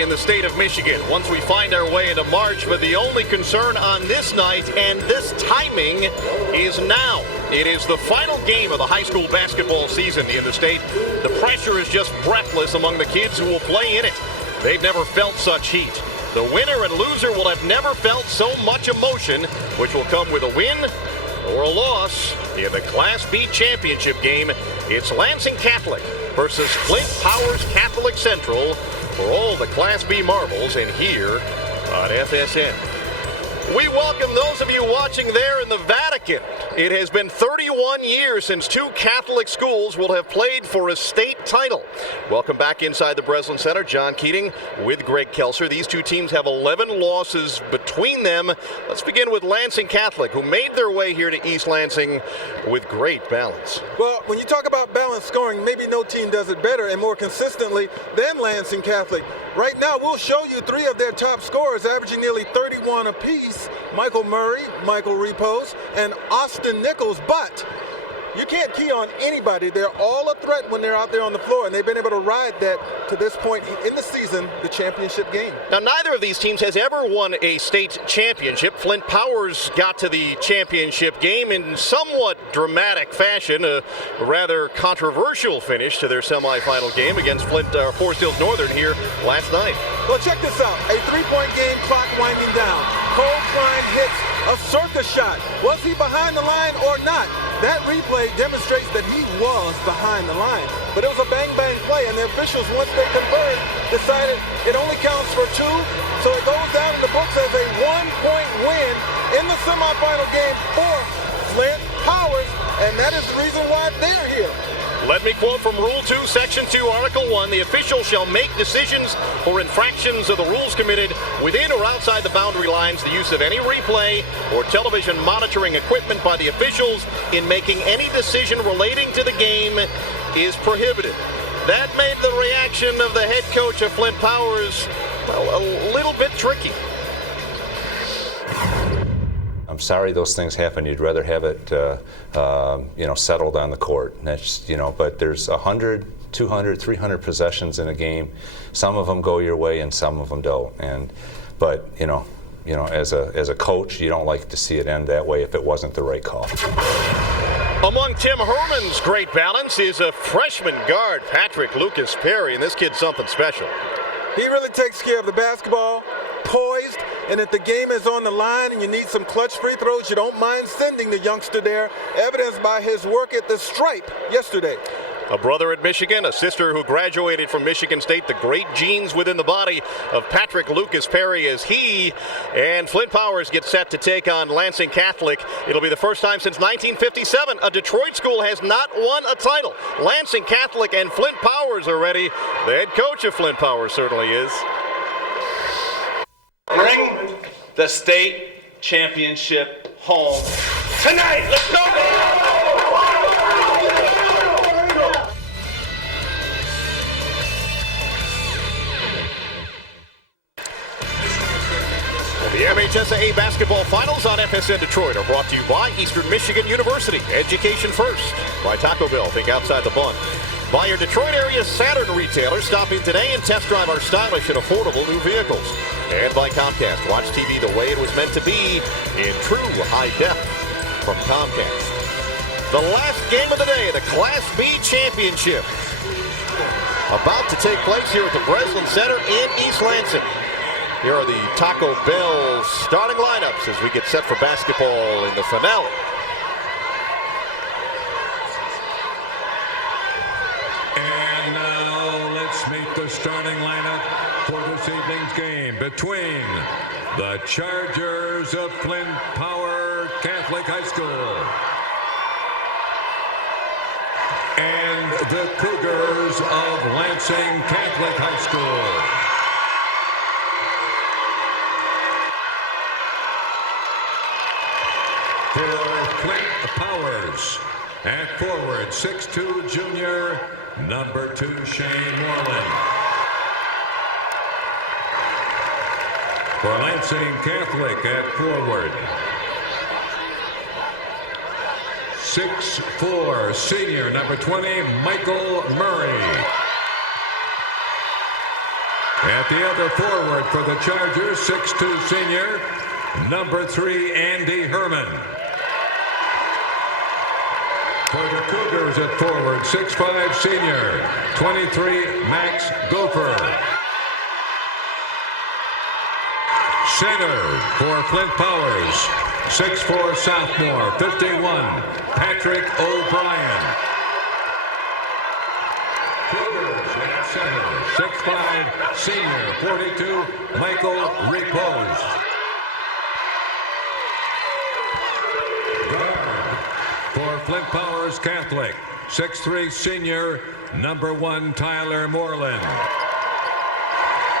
in the state of Michigan once we find our way into March, but the only concern on this night and this timing is now. It is the final game of the high school basketball season in the state. The pressure is just breathless among the kids who will play in it. They've never felt such heat. The winner and loser will have never felt so much emotion, which will come with a win or a loss in the Class B championship game. It's Lansing Catholic versus Flint Powers Catholic Central for all the Class B marbles, and here on FSN. We welcome those of you watching there in the Vatican. It has been 31 years since two Catholic schools will have played for a state title. Welcome back inside the Breslin Center. John Keating with Greg Kelser. These two teams have 11 losses between them. Let's begin with Lansing Catholic, who made their way here to East Lansing with great balance. Well, when you talk about balanced scoring, maybe no team does it better and more consistently than Lansing Catholic. Right now, we'll show you three of their top scorers, averaging nearly 31 apiece. Michael Murray, Michael Repos, and Austin Nichols. But you can't key on anybody. They're all a threat when they're out there on the floor, and they've been able to ride that to this point in the season, the championship game. Now, neither of these teams has ever won a state championship. Flint Powers got to the championship game in somewhat dramatic fashion, a rather controversial finish to their semifinal game against Forest Hills Northern here last night. Well, check this out. A three-point game, clock winding down. Cole Klein hits a circus shot. Was he behind the line or not? That replay demonstrates that he was behind the line. But it was a bang-bang play, and the officials, once they conferred, decided it only counts for two. So it goes down in the books as a one-point win in the semifinal game for Flint Powers, and that is the reason why they're here. Let me quote from Rule 2, Section 2, Article 1. The official shall make decisions for infractions of the rules committed within or outside the boundary lines. The use of any replay or television monitoring equipment by the officials in making any decision relating to the game is prohibited. That made the reaction of the head coach of Flint Powers, well, a little bit tricky. I'm sorry those things happen. You'd rather have it, settled on the court. And that's, but there's 100, 200, 300 possessions in a game. Some of them go your way and some of them don't. But as a coach, you don't like to see it end that way if it wasn't the right call. Among Tim Herman's great balance is a freshman guard, Patrick Lucas Perry, and this kid's something special. He really takes care of the basketball, poised, and if the game is on the line and you need some clutch free throws, you don't mind sending the youngster there, evidenced by his work at the stripe yesterday. A brother at Michigan, a sister who graduated from Michigan State, the great genes within the body of Patrick Lucas Perry as he and Flint Powers get set to take on Lansing Catholic. It'll be the first time since 1957 a Detroit school has not won a title. Lansing Catholic and Flint Powers are ready. The head coach of Flint Powers certainly is. Bring the state championship home tonight. Let's go! The MHSAA basketball finals on FSN Detroit are brought to you by Eastern Michigan University. Education first. By Taco Bell, think outside the bun. By your Detroit area Saturn retailer. Stop in today and test drive our stylish and affordable new vehicles. And by Comcast. Watch TV the way it was meant to be in true high def from Comcast. The last game of the day, the Class B championship. About to take place here at the Breslin Center in East Lansing. Here are the Taco Bell starting lineups as we get set for basketball in the finale. And now let's meet the starting lineup for this evening's game between the Chargers of Flint Power Catholic High School and the Cougars of Lansing Catholic High School. For Flint Powers, at forward, 6'2" junior, number 2, Shane Moreland. For Lansing Catholic, at forward, 6'4", senior, number 20, Michael Murray. At the other forward for the Chargers, 6'2" senior, number 3, Andy Herman. For the Cougars at forward, 6'5" senior, 23, Max Gopher. Center for Flint Powers, 6'4" sophomore, 51, Patrick O'Brien. Cougars at center, 6'5", senior, 42, Michael Repose. Guard for Flint Powers Catholic, 6'3", senior, number 1, Tyler Moreland.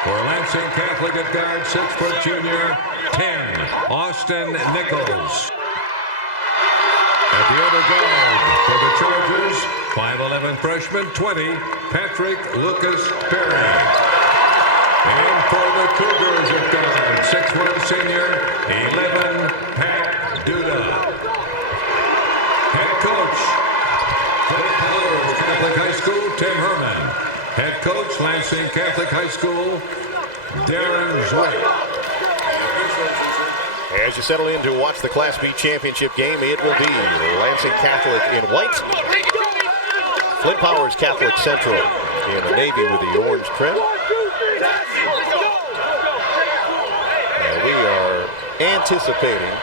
For Lansing Catholic at guard, 6' junior, 10, Austin Nichols. At the other guard for the Chargers, 5'11" freshman, 20, Patrick Lucas Perry. And for the Cougars at guard, 6'1" senior, 11, Pat Duda. Head coach for the Powers Catholic High School, Tim Herman. Head coach, Lansing Catholic High School, Darren Zwick. As you settle in to watch the Class B championship game, it will be Lansing Catholic in white, Flint Powers Catholic Central in the navy with the orange trim. And we are anticipating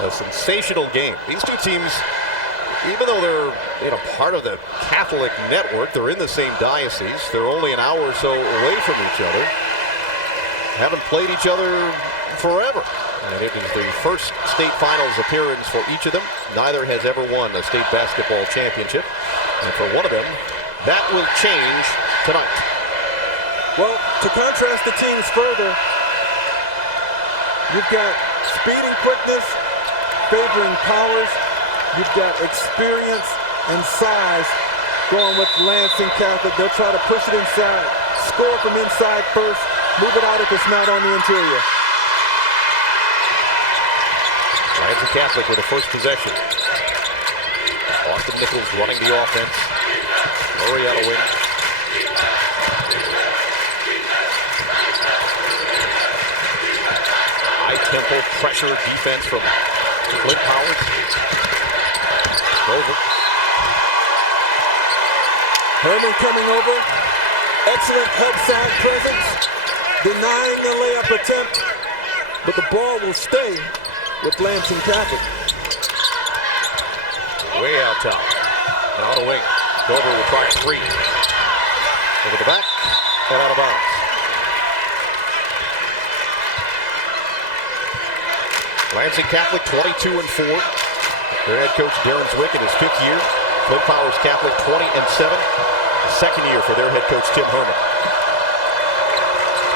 a sensational game. These two teams, even though they're part of the Catholic network, they're in the same diocese. They're only an hour or so away from each other. Haven't played each other forever. And it is the first state finals appearance for each of them. Neither has ever won a state basketball championship. And for one of them, that will change tonight. Well, to contrast the teams further, you've got speed and quickness favoring Powers. You've got experience and size going with Lansing Catholic. They'll try to push it inside, score from inside first, move it out if it's not on the interior. Lansing Catholic with the first possession. Austin Nichols running the offense. Murray on a wing. High-tempo pressure defense from Flint Powers. Over. Herman coming over. Excellent help side presence. Denying the layup attempt. But the ball will stay with Lansing Catholic. Way out top. Now on a wing. Dover will try a three. Over the back and out of bounds. Lansing Catholic 22-4. Their head coach Darren Zwick in his 5th year. Flint Powers Catholic 20-7. Second year for their head coach Tim Herman.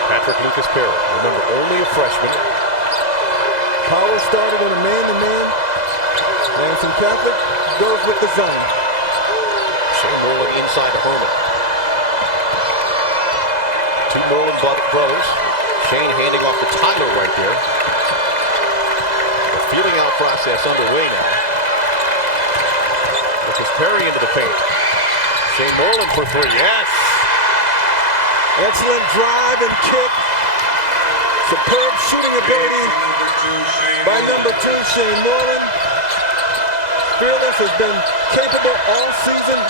Patrick Lucas Perry, remember, only a freshman. Powers started in a man-to-man. Lansing Catholic goes with the zone. Shane Moreland inside to Herman. Two Moreland brothers. Shane handing off to Tyler right there. The feeling out process underway now. Lucas Perry into the paint. Shane Moreland for three. Yes! Excellent drive and kick. Superb shooting ability by number 2, Shane Moreland. Fearless has been capable all season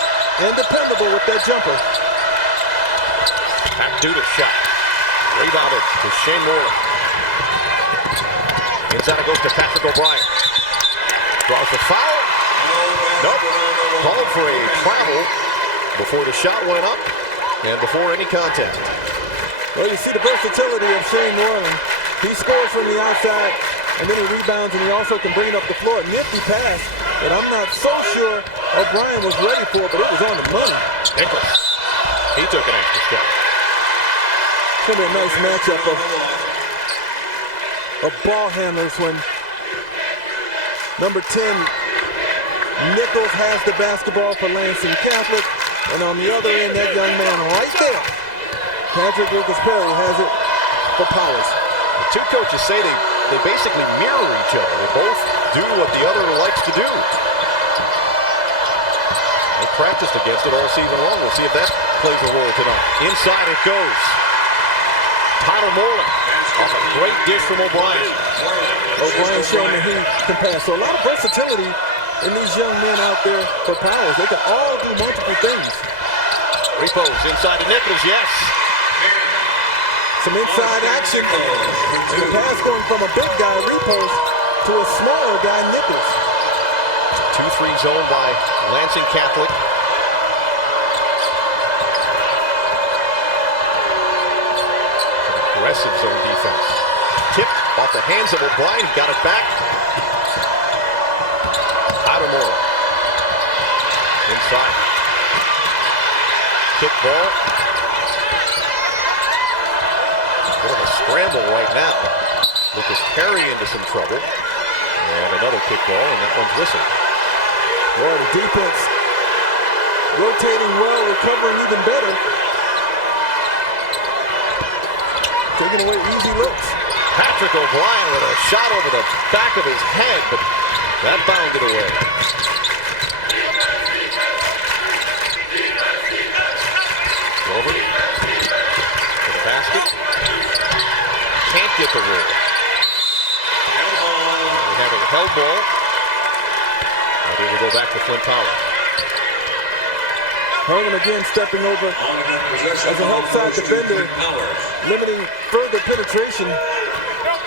and dependable with that jumper. Pat Duda's shot. Rebounded to Shane Moreland. Inside it goes to Patrick O'Brien. Draws the foul. Nope. Called for a travel before the shot went up and before any contact. Well, you see the versatility of Shane Moreland. He scores from the outside, and then he rebounds, and he also can bring it up the floor. Nifty pass that I'm not so sure O'Brien was ready for, but it was on the money. Nichols. He took an extra step. It's going to be a nice matchup of ball handlers when number 10, Nichols, has the basketball for Lansing Catholic, and on the other end, that young man right there, Patrick Lucas Perry, has it for Powers. The two coaches say they basically mirror each other. They both do what the other likes to do. They practiced against it all season long. We'll see if that plays a role tonight. Inside it goes. Tyler Moreland off a great dish from O'Brien. O'Brien showing that he can pass. So a lot of versatility in these young men out there for Powers. They can all do multiple things. Repos inside to Nichols, yes. Some inside action. The pass going from a big guy, Repos, to a smaller guy, Nichols. 2-3 zone by Lansing Catholic. Aggressive zone defense. Tipped off the hands of O'Brien. He got it back. Tyler Moore. Inside. Kick ball. Bit of a scramble right now. Lucas Perry into some trouble. And another kick ball, and that one's whistled. Boy, the defense rotating well, recovering even better. Taking away easy looks. Patrick O'Brien with a shot over the back of his head, but that bounded away. Over to the basket. Can't get the roll. We're having a held ball. Now we will go back to Flint Power. Herman again stepping over as a help side defender, limiting further penetration.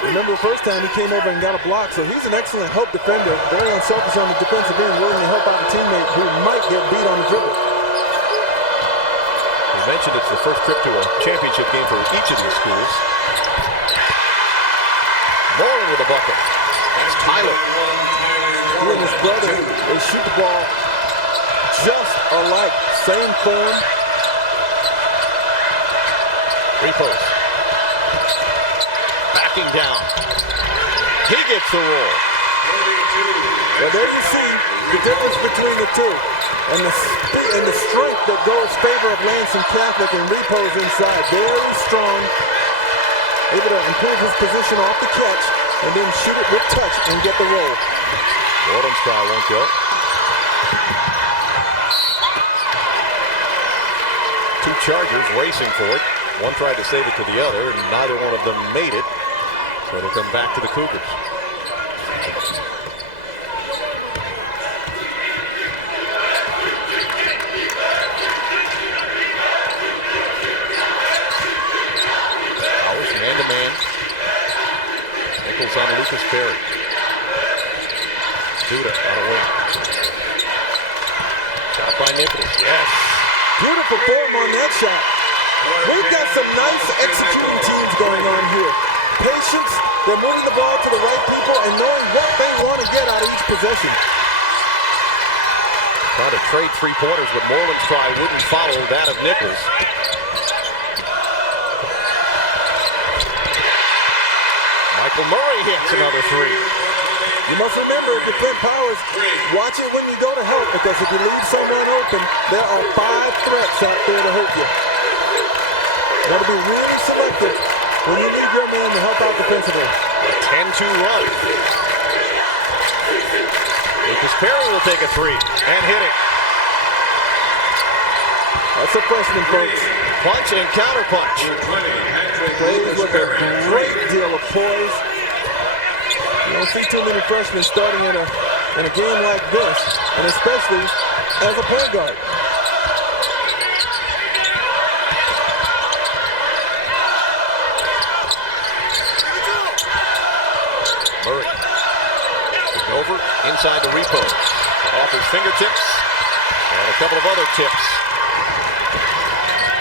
Remember the first time he came over and got a block, so he's an excellent help defender, very unselfish on the defensive end, willing to help out a teammate who might get beat on the dribble. We mentioned it's the first trip to a championship game for each of these schools. Moore with a bucket. That's Tyler. He and his brother, they shoot the ball just alike. Same form. Repos. Backing down. He gets the roll. Well, there you see the difference between the two. And the strength that goes favor of Lansing Catholic and Repos inside. Very strong. Able to improve his position off the catch and then shoot it with touch and get the roll. Gordon's try won't go. Two Chargers racing for it. One tried to save it to the other, and neither one of them made it. So it'll come back to the Cougars. Powers man-to-man. Nichols on Lucas Perry. Duda on a wing. Shot by Nichols, yes. Beautiful form on that shot. We've got some nice executing teams going on here. Patience, they're moving the ball to the right people and knowing what they want to get out of each possession. Trying to trade three-pointers, but Moreland's try wouldn't follow that of Nichols. Michael Murray hits another three. You must remember, if you play Powers, watch it when you go to help, because if you leave someone open, there are 5 threats out there to hurt you. You got to be really selective when you need your man to help out defensively. A 10-2 run. Lucas Perry will take a three and hit it. That's a freshman, folks. Punch and counter punch. Plays with a great deal of poise. You don't see too many freshmen starting in a game like this, and especially as a point guard. Murray. Over inside the Repos. Off his fingertips. And a couple of other tips.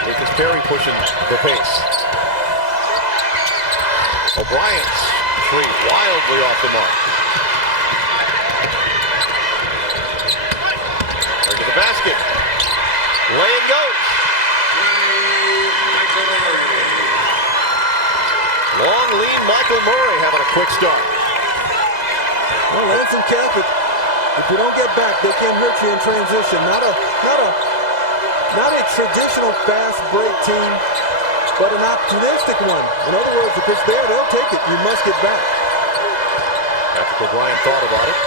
Lucas Perry pushing the pace. O'Brien's three wildly off the mark. Into the basket. Lay it goes. Long lean Michael Murray having a quick start. Well, Lansing Catholic, if you don't get back, they can hurt you in transition. Not a traditional fast break team, but an opportunistic one. In other words, if it's there, they'll take it. You must get back. Patrick O'Brien thought about it.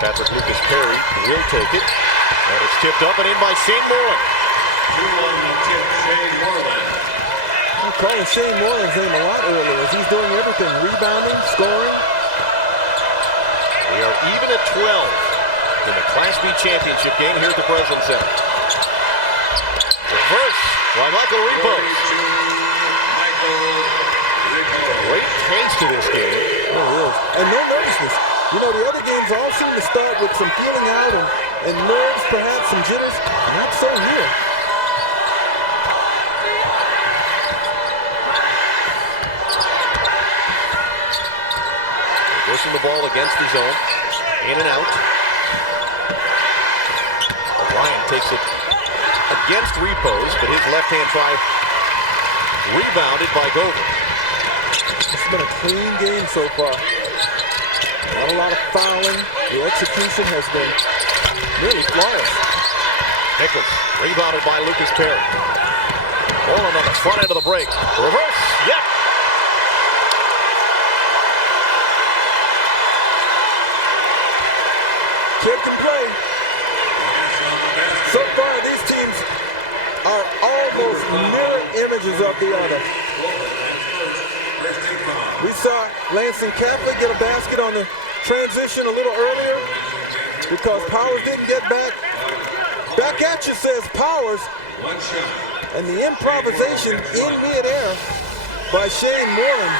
Patrick Lucas Perry will take it. And it's tipped up and in by Shane Moreland. 2 on the tip, Shane Moreland. I'm calling Shane Moreland's name a lot earlier as he's doing everything, rebounding, scoring. We are even at 12 in the Class B championship game here at the Breslin Center. Reverse by Michael Repos. Great pace to this game. Oh, it is. And no nervousness. You know, the other games all seem to start with some feeling out and nerves, perhaps some jitters. Not so here. Pushing the ball against the zone. In and out. Ryan takes it against Repos, but his left-hand try rebounded by Gover. It's been a clean game so far. Not a lot of fouling. The execution has been really flawless. Nichols rebounded by Lucas Perry. Moreland on the front end of the break. Reverse. Yep. Kid can play. So far, these teams are almost mirror images of the other. We saw Lansing Catholic get a basket on the transition a little earlier because Powers didn't get back. Back at you, says Powers. And the improvisation in midair by Shane Moreland.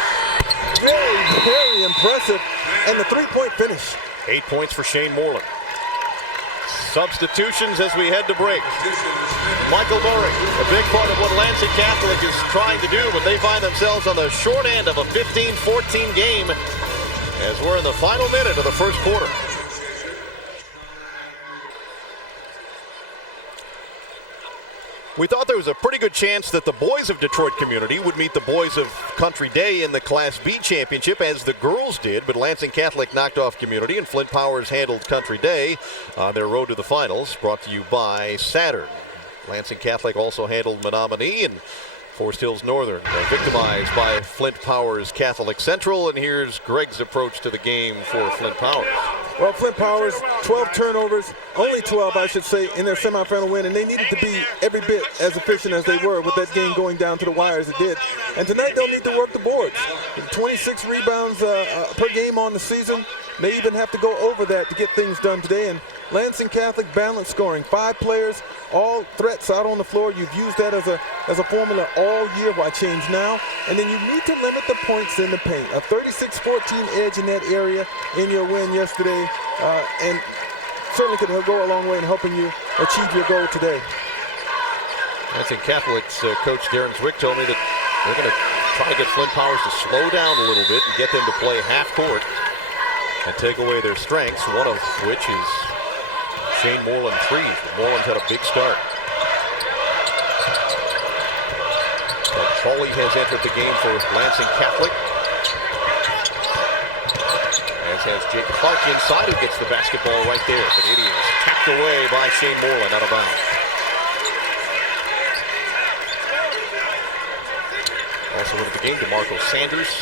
Very, very impressive. And the three-point finish. 8 points for Shane Moreland. Substitutions as we head to break. Michael Murray, a big part of what Lansing Catholic is trying to do, but they find themselves on the short end of a 15-14 game as we're in the final minute of the first quarter. We thought there was a pretty good chance that the boys of Detroit Community would meet the boys of Country Day in the Class B championship, as the girls did, but Lansing Catholic knocked off Community, and Flint Powers handled Country Day on their road to the finals, brought to you by Saturn. Lansing Catholic also handled Menominee, and Forest Hills Northern. They're victimized by Flint Powers Catholic Central, and here's Greg's approach to the game for Flint Powers. Well, Flint Powers, 12 turnovers, only 12, I should say, in their semifinal win, and they needed to be every bit as efficient as they were with that game going down to the wire as it did. And tonight they'll need to work the boards. 26 rebounds per game on the season. May even have to go over that to get things done today. And Lansing Catholic balanced scoring. 5 players, all threats out on the floor. You've used that as a formula all year. Why change now? And then you need to limit the points in the paint. A 36-14 edge in that area in your win yesterday, and certainly could go a long way in helping you achieve your goal today. Lansing Catholic's coach Darren Zwick told me that they're going to try to get Flint Powers to slow down a little bit and get them to play half court and take away their strengths, one of which is Shane Moreland threes. Moreland's had a big start. Pauly has entered the game for Lansing Catholic, as has Jacob Clark inside, who gets the basketball right there, but it is tapped away by Shane Moreland out of bounds. Also into the game, DeMarco Sanders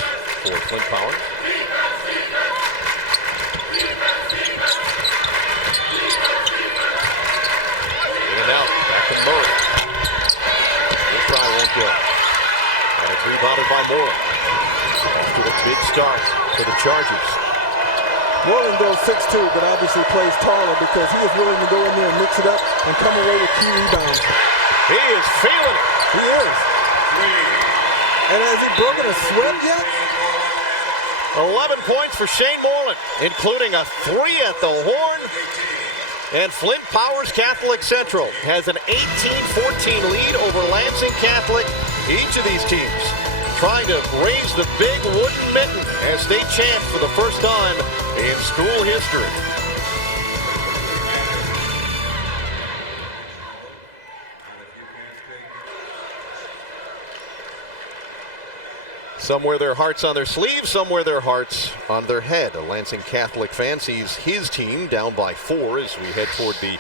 for Flint Powers. Murray. This try won't go. And it's rebounded by Moreland. Off to a big start for the Chargers. Moreland goes 6'2", but obviously plays taller because he is willing to go in there and mix it up and come away with key rebounds. He is feeling it. He is. And has he broken a sweat yet? 11 points for Shane Moreland, including a 3 at the horn. And Flint Powers Catholic Central has an 18-14 lead over Lansing Catholic. Each of these teams trying to raise the big wooden mitten as state champs for the first time in school history. Some wear their hearts on their sleeves, some wear their hearts on their head. A Lansing Catholic fan sees his team down by 4 as we head toward the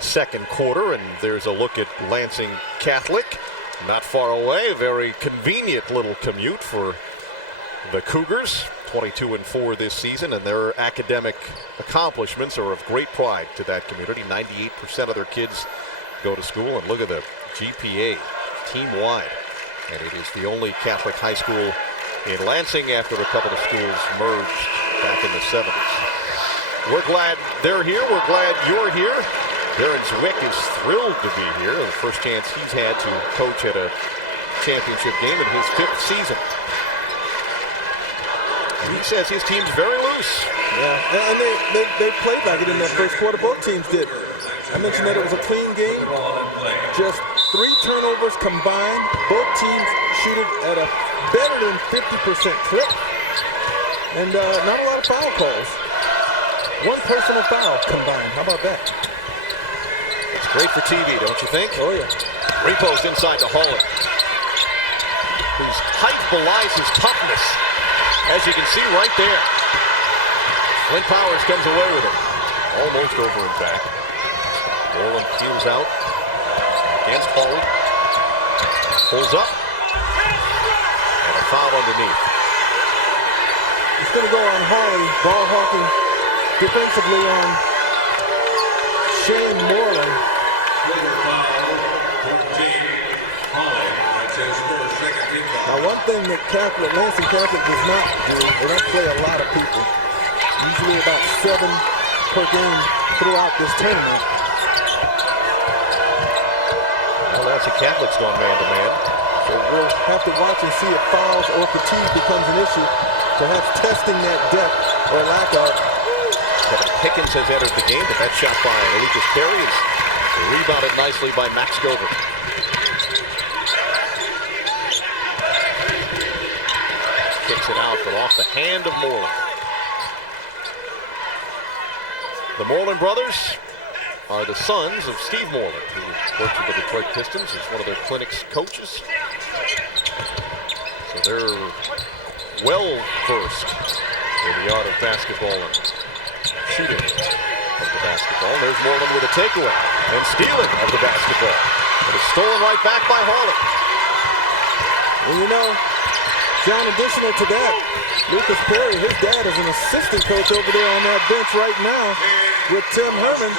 second quarter, and there's a look at Lansing Catholic. Not far away, a very convenient little commute for the Cougars. 22-4 this season, and their academic accomplishments are of great pride to that community. 98% of their kids go to school, and look at the GPA team-wide. And it is the only Catholic high school in Lansing after a couple of schools merged back in the 70s. We're glad they're here. We're glad you're here. Darren Zwick is thrilled to be here. The first chance he's had to coach at a championship game in his 5th season. And he says his team's very loose. Yeah, and they played like it in that first quarter. Both teams did. I mentioned that it was a clean game. Just 3 turnovers combined. Both teams shoot it at a better than 50% clip. And not a lot of foul calls. 1 personal foul combined. How about that? It's great for TV, don't you think? Oh, yeah. Repost inside to Holland, whose height belies his toughness, as you can see right there. Flint Powers comes away with it. Almost over and back. Moreland peels out against Hawley. Pulls up. And a foul underneath. It's going to go on Hawley. Ball hawking defensively on Shane Moreland. Now, one thing that Lansing Catholic does not do, they don't play a lot of people. Usually about 7 per game throughout this tournament. Well, Lansing Catholic's gone man-to-man. So we'll have to watch and see if fouls or fatigue becomes an issue. Perhaps testing that depth or lack of. Kevin Pickens has entered the game, but that shot by Lucas Perry is rebounded nicely by Max Gover. Kicks it out, but off the hand of Moreland. The Moreland brothers are the sons of Steve Moreland, who works with the Detroit Pistons as one of their clinic's coaches. So they're well versed in the art of basketball and shooting of the basketball. There's Moreland with a takeaway and stealing of the basketball. But it's stolen right back by Hawley. And you know, John, additional to that, Lucas Perry, his dad is an assistant coach over there on that bench right now with Tim Herman,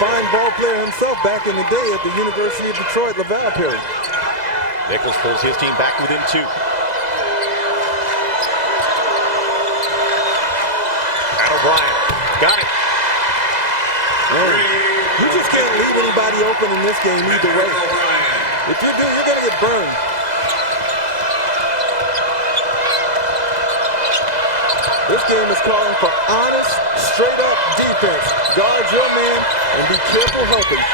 fine ball player himself back in the day at the University of Detroit, LaValle Perry. Nichols pulls his team back within 2. Pat O'Brien got it. You just can't leave anybody open in this game either way. If you do, you're going to get burned. This game is calling for honest, straight-up defense. Guard your man and be careful helping.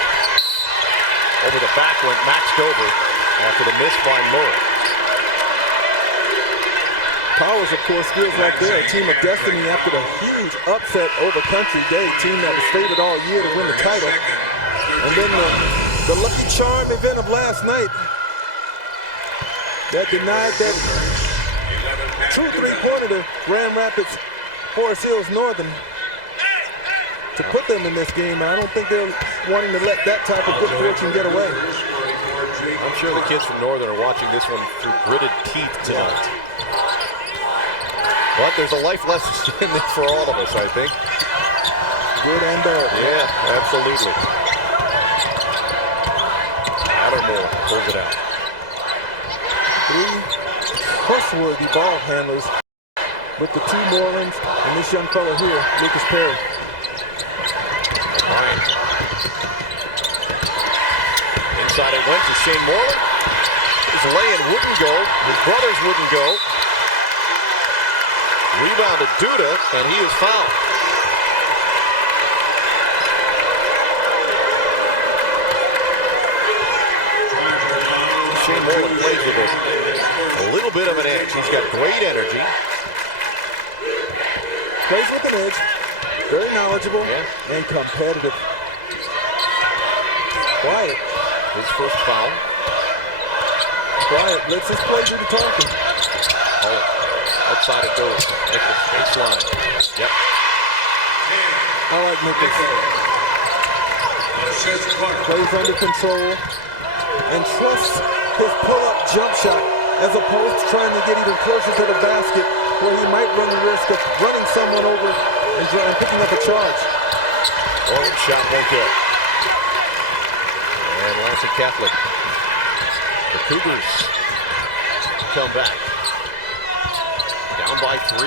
Over the back went Max Gover after the miss by Murray. Powers, of course, feels like they're a team of destiny after the huge upset over Country Day, team that was favored all year to win the title. And then the lucky charm event of last night that denied that true 3-pointer to Grand Rapids, Forest Hills Northern to put them in this game. I don't think they're wanting to let that type of good fortune get away. I'm sure the kids from Northern are watching this one through gritted teeth tonight. But there's a life lesson in this for all of us, I think. Good and bad. Yeah, absolutely. Moore pulls it out. 3 trustworthy ball handlers with the 2 Morelands and this young fellow here, Lucas Perry. Ryan. Inside it went to Shane Moreland. His lay-in wouldn't go. His brothers wouldn't go. Rebounded Duda, and he is fouled. Shane Moreland plays with a little bit of an edge. He's got great energy. Plays with an edge. Very knowledgeable and competitive. Wyatt. His first foul. Wyatt lets us play do the talking. Oh, outside it goes. Nichols, baseline. Yep. I like Nichols. Plays under control and trusts his pull-up jump shot as opposed to trying to get even closer to the basket where he might run the risk of running someone over and picking up a charge. One shot won't get. And Lansing Catholic. The Cougars come back. Down by 3.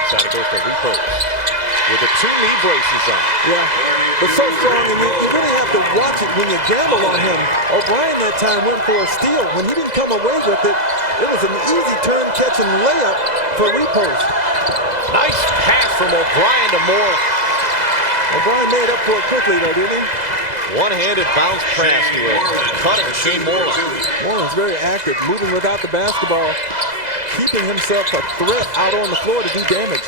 Inside it goes to Repos with the 2 knee braces on. Yeah, but so strong, and you really have to watch it when you gamble on him. O'Brien that time went for a steal. When he didn't come away with it, it was an easy turn catch and layup for Repos. Nice pass from O'Brien to Moore. O'Brien made up for it quickly, though, didn't he? One-handed bounce pass to a cutting Shane Moore. Moreland's very active, moving without the basketball, keeping himself a threat out on the floor to do damage.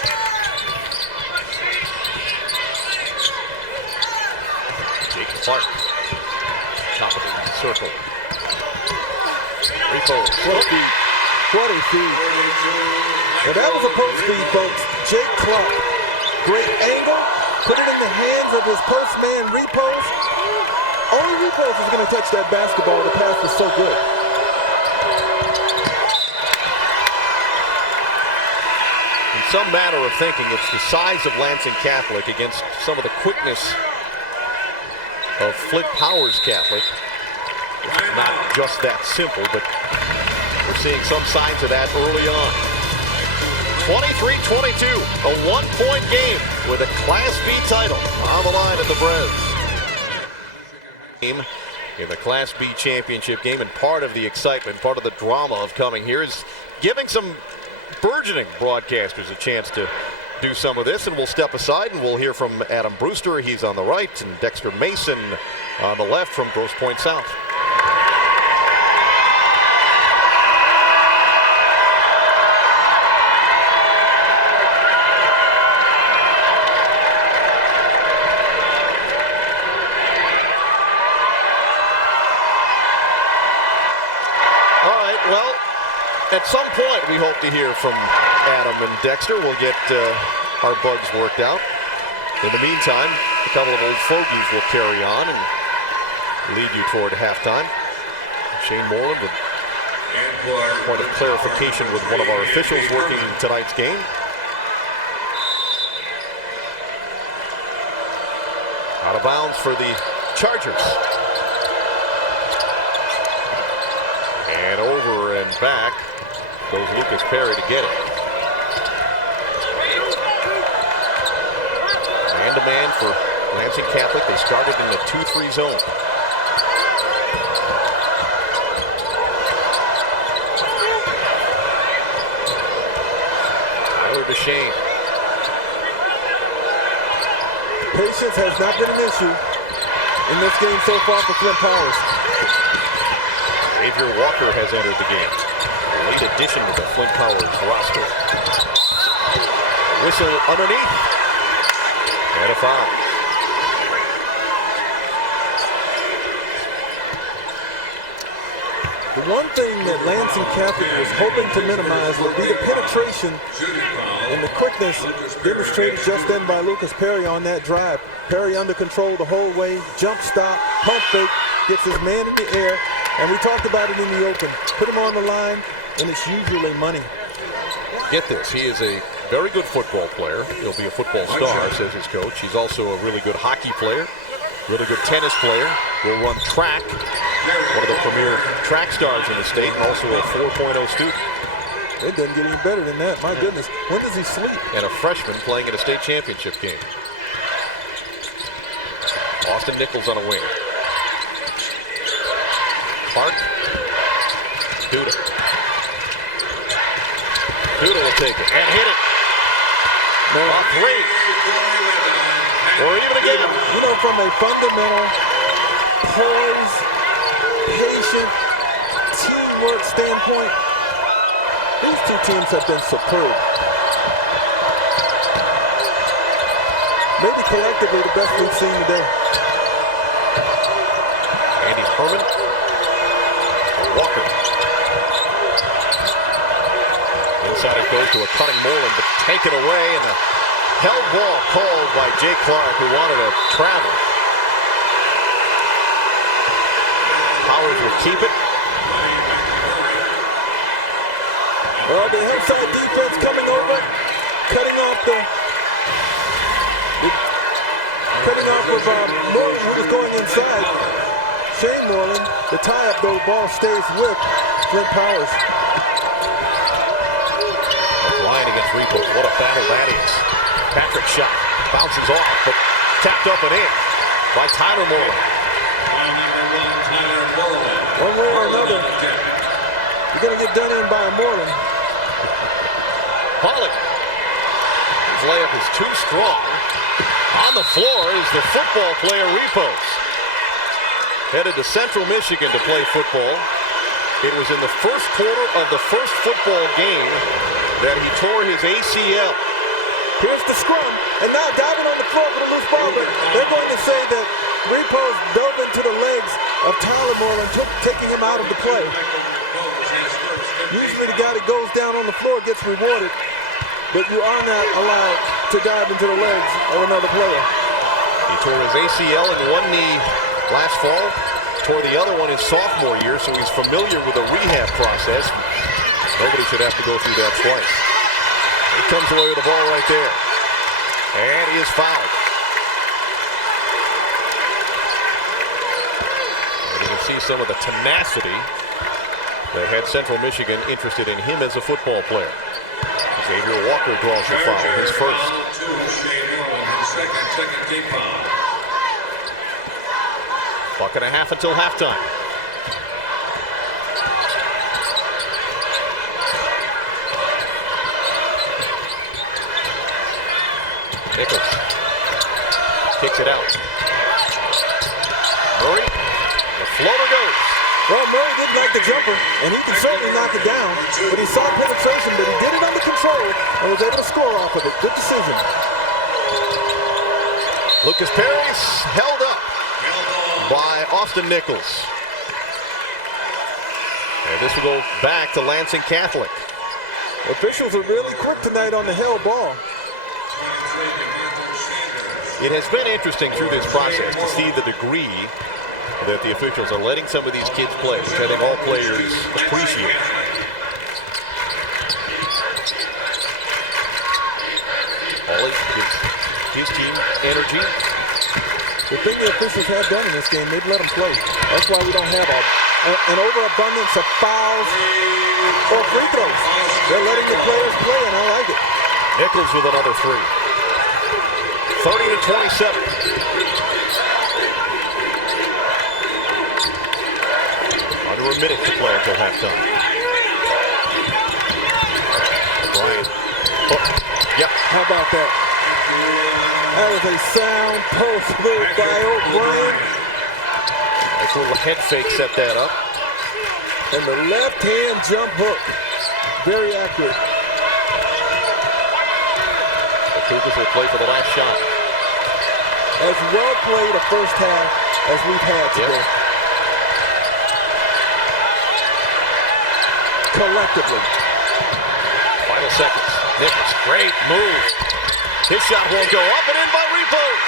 Jake Clark, top of the circle. Repos. What a feed. Well, that was a post feed, folks. Jake Clark, great angle, put it in the hands of his post man, Repos. Only Repos is going to touch that basketball. The pass was so good. In some manner of thinking, it's the size of Lansing Catholic against some of the quickness of Flint Powers Catholic. It's not just that simple, but we're seeing some signs of that early on. 23-22, a one-point game with a Class B title on the line at the Brez. In the Class B championship game, and part of the excitement, part of the drama of coming here is giving some burgeoning broadcasters a chance to do some of this, and we'll step aside and we'll hear from Adam Brewster. He's on the right, and Dexter Mason on the left from Grosse Pointe South. At some point, we hope to hear from Adam and Dexter. We'll get our bugs worked out. In the meantime, a couple of old fogies will carry on and lead you toward halftime. Shane Moreland with a point of clarification with one of our officials working in tonight's game. Out of bounds for the Chargers. And over and back goes Lucas Perry to get it. Man-to-man for Lansing Catholic. They started in the 2-3 zone. Tyler DeShane. Patience has not been an issue in this game so far for Flint Powers. Xavier Walker has entered the game. Late addition to the Flint Powers roster. Whistle underneath. And a foul. The one thing that Lansing Catholic was hoping to minimize would be the penetration and the quickness demonstrated just then by Lucas Perry on that drive. Perry under control the whole way, jump stop, pump fake, gets his man in the air, and we talked about it in the open. Put him on the line, and it's usually money. Get this, he is a very good football player. He'll be a football star, says his coach. He's also a really good hockey player, really good tennis player. Will run track, one of the premier track stars in the state, and also a 4.0 student. It doesn't get any better than that. My goodness, when does he sleep? And a freshman playing in a state championship game. Austin Nichols on a wing. Clark. Duda. Duda will take it and hit it. Off 3. Or even again. You know, from a fundamental, poise, patient, teamwork standpoint, these two teams have been superb. Maybe collectively the best we've seen today. Andy Herman. Walker. Inside it goes to a cutting Moreland, but taken away, and a held ball called by Jake Clark, who wanted to travel. Powers will keep it. Well, the outside defense coming over, cutting off of Moreland, who was going inside. Shane Moreland. The tie-up, though, ball stays with Flint Powers. Ryan against Repos. What a battle that is. Patrick shot. Bounces off, but tapped up and in by Tyler Moreland. One way or another, you're going to get done in by Moreland. Holly. His layup is too strong. On the floor is the football player Repos. Headed to Central Michigan to play football. It was in the first quarter of the first football game that he tore his ACL. Here's the scrum, and now diving on the floor with a loose ball, but they're going to say that Repos dove into the legs of Tyler Moreland, taking him out of the play. Usually the guy that goes down on the floor gets rewarded, but you are not allowed to dive into the legs of another player. He tore his ACL in one knee last fall, tore the other one his sophomore year, so he's familiar with the rehab process. Nobody should have to go through that twice. He comes away with the ball right there. And he is fouled. And you can see some of the tenacity that had Central Michigan interested in him as a football player. Xavier Walker draws the foul, his first. Buck and a half until halftime. Nichols kicks it out. Murray, the floater goes. Well, Murray didn't like the jumper, and he can certainly knock it down, but he saw penetration, but he did it under control and was able to score off of it. Good decision. Lucas Perry's held up by Austin Nichols. And this will go back to Lansing Catholic. Officials are really quick tonight on the held ball. It has been interesting through this process to see the degree that the officials are letting some of these kids play, which I think all players appreciate. Ollie gives his team energy. The thing the officials have done in this game, they've let them play. That's why we don't have an overabundance of fouls or free throws. They're letting the players play, and I like it. Nichols with another three. 30-27. Under a minute to play until halftime. Bryant. Oh, yep. How about that? That was a sound post move by O'Brien. Nice little head fake set that up. And the left-hand jump hook. Very accurate. The Cougars will play for the last shot. As well played a first half as we've had today. Yep. Collectively. Final seconds. Nichols, great move. His shot won't go up and in by Repos.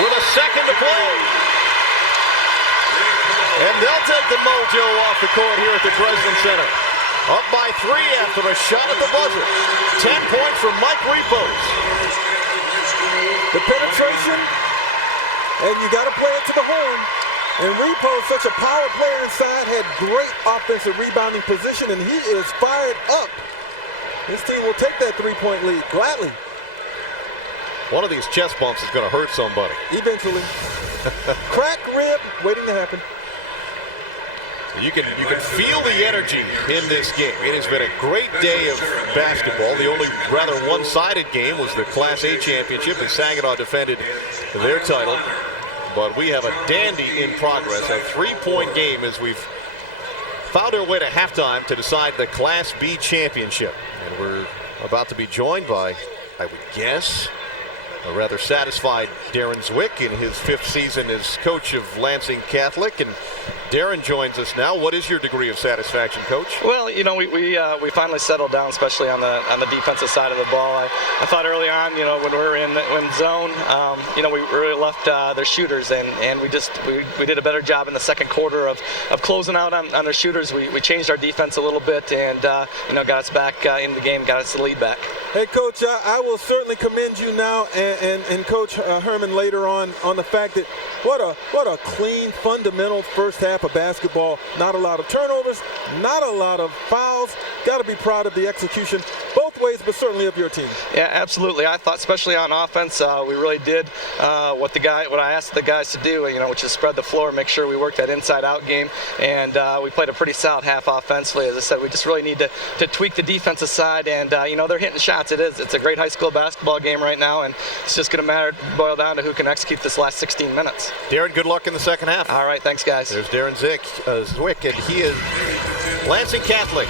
With a second to play. And they'll take the mojo off the court here at the Breslin Center. Up by 3 after a shot at the buzzer. 10 points from Mike Repos. The penetration, and you got to play it to the horn. And Repos, such a power player inside, had great offensive rebounding position, and he is fired up. This team will take that three-point lead gladly. One of these chest bumps is going to hurt somebody. Eventually. Crack rib waiting to happen. You can feel the energy in this game. It has been a great day of basketball. The only rather one-sided game was the Class A championship, and Saginaw defended their title. But we have a dandy in progress, a three-point game as we've found our way to halftime to decide the Class B championship. And we're about to be joined by, I would guess, a rather satisfied Darren Zwick in his 5th season as coach of Lansing Catholic. And Darren joins us now. What is your degree of satisfaction, Coach? Well, you know, we finally settled down, especially on the defensive side of the ball. I thought early on, you know, when we were in zone, you know, we really left their shooters, and we did a better job in the second quarter of closing out on their shooters. We changed our defense a little bit, and you know, got us back in the game, got us the lead back. Hey, Coach, I will certainly commend you now and Coach Herman later on the fact that What a clean, fundamental first half of basketball. Not a lot of turnovers, not a lot of fouls. Got to be proud of the execution both ways, but certainly of your team. Yeah, absolutely. I thought, especially on offense, we really did what I asked the guys to do, which is spread the floor, make sure we work that inside-out game, and we played a pretty solid half offensively. As I said, we just really need to tweak the defensive side, and they're hitting shots. It's a great high school basketball game right now, and it's just going to boil down to who can execute this last 16 minutes. Darren, good luck in the second half. All right, thanks, guys. There's Darren Zwick, and he is Lansing Catholic.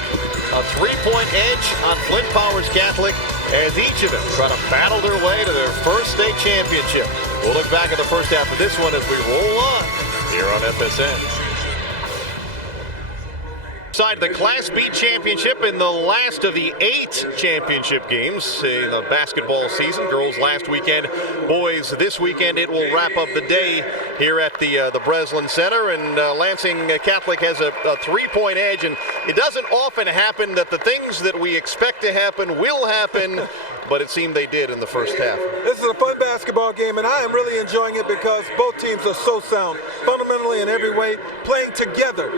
A 3-point edge on Flint Powers Catholic as each of them try to battle their way to their first state championship. We'll look back at the first half of this one as we roll on here on FSN. Side the Class B championship in the last of the 8 championship games in the basketball season. Girls last weekend, boys this weekend. It will wrap up the day here at the Breslin Center, and Lansing Catholic has a 3-point edge, and it doesn't often happen that the things that we expect to happen will happen, but it seemed they did in the first half. This is a fun basketball game, and I am really enjoying it because both teams are so sound, fundamentally in every way, playing together,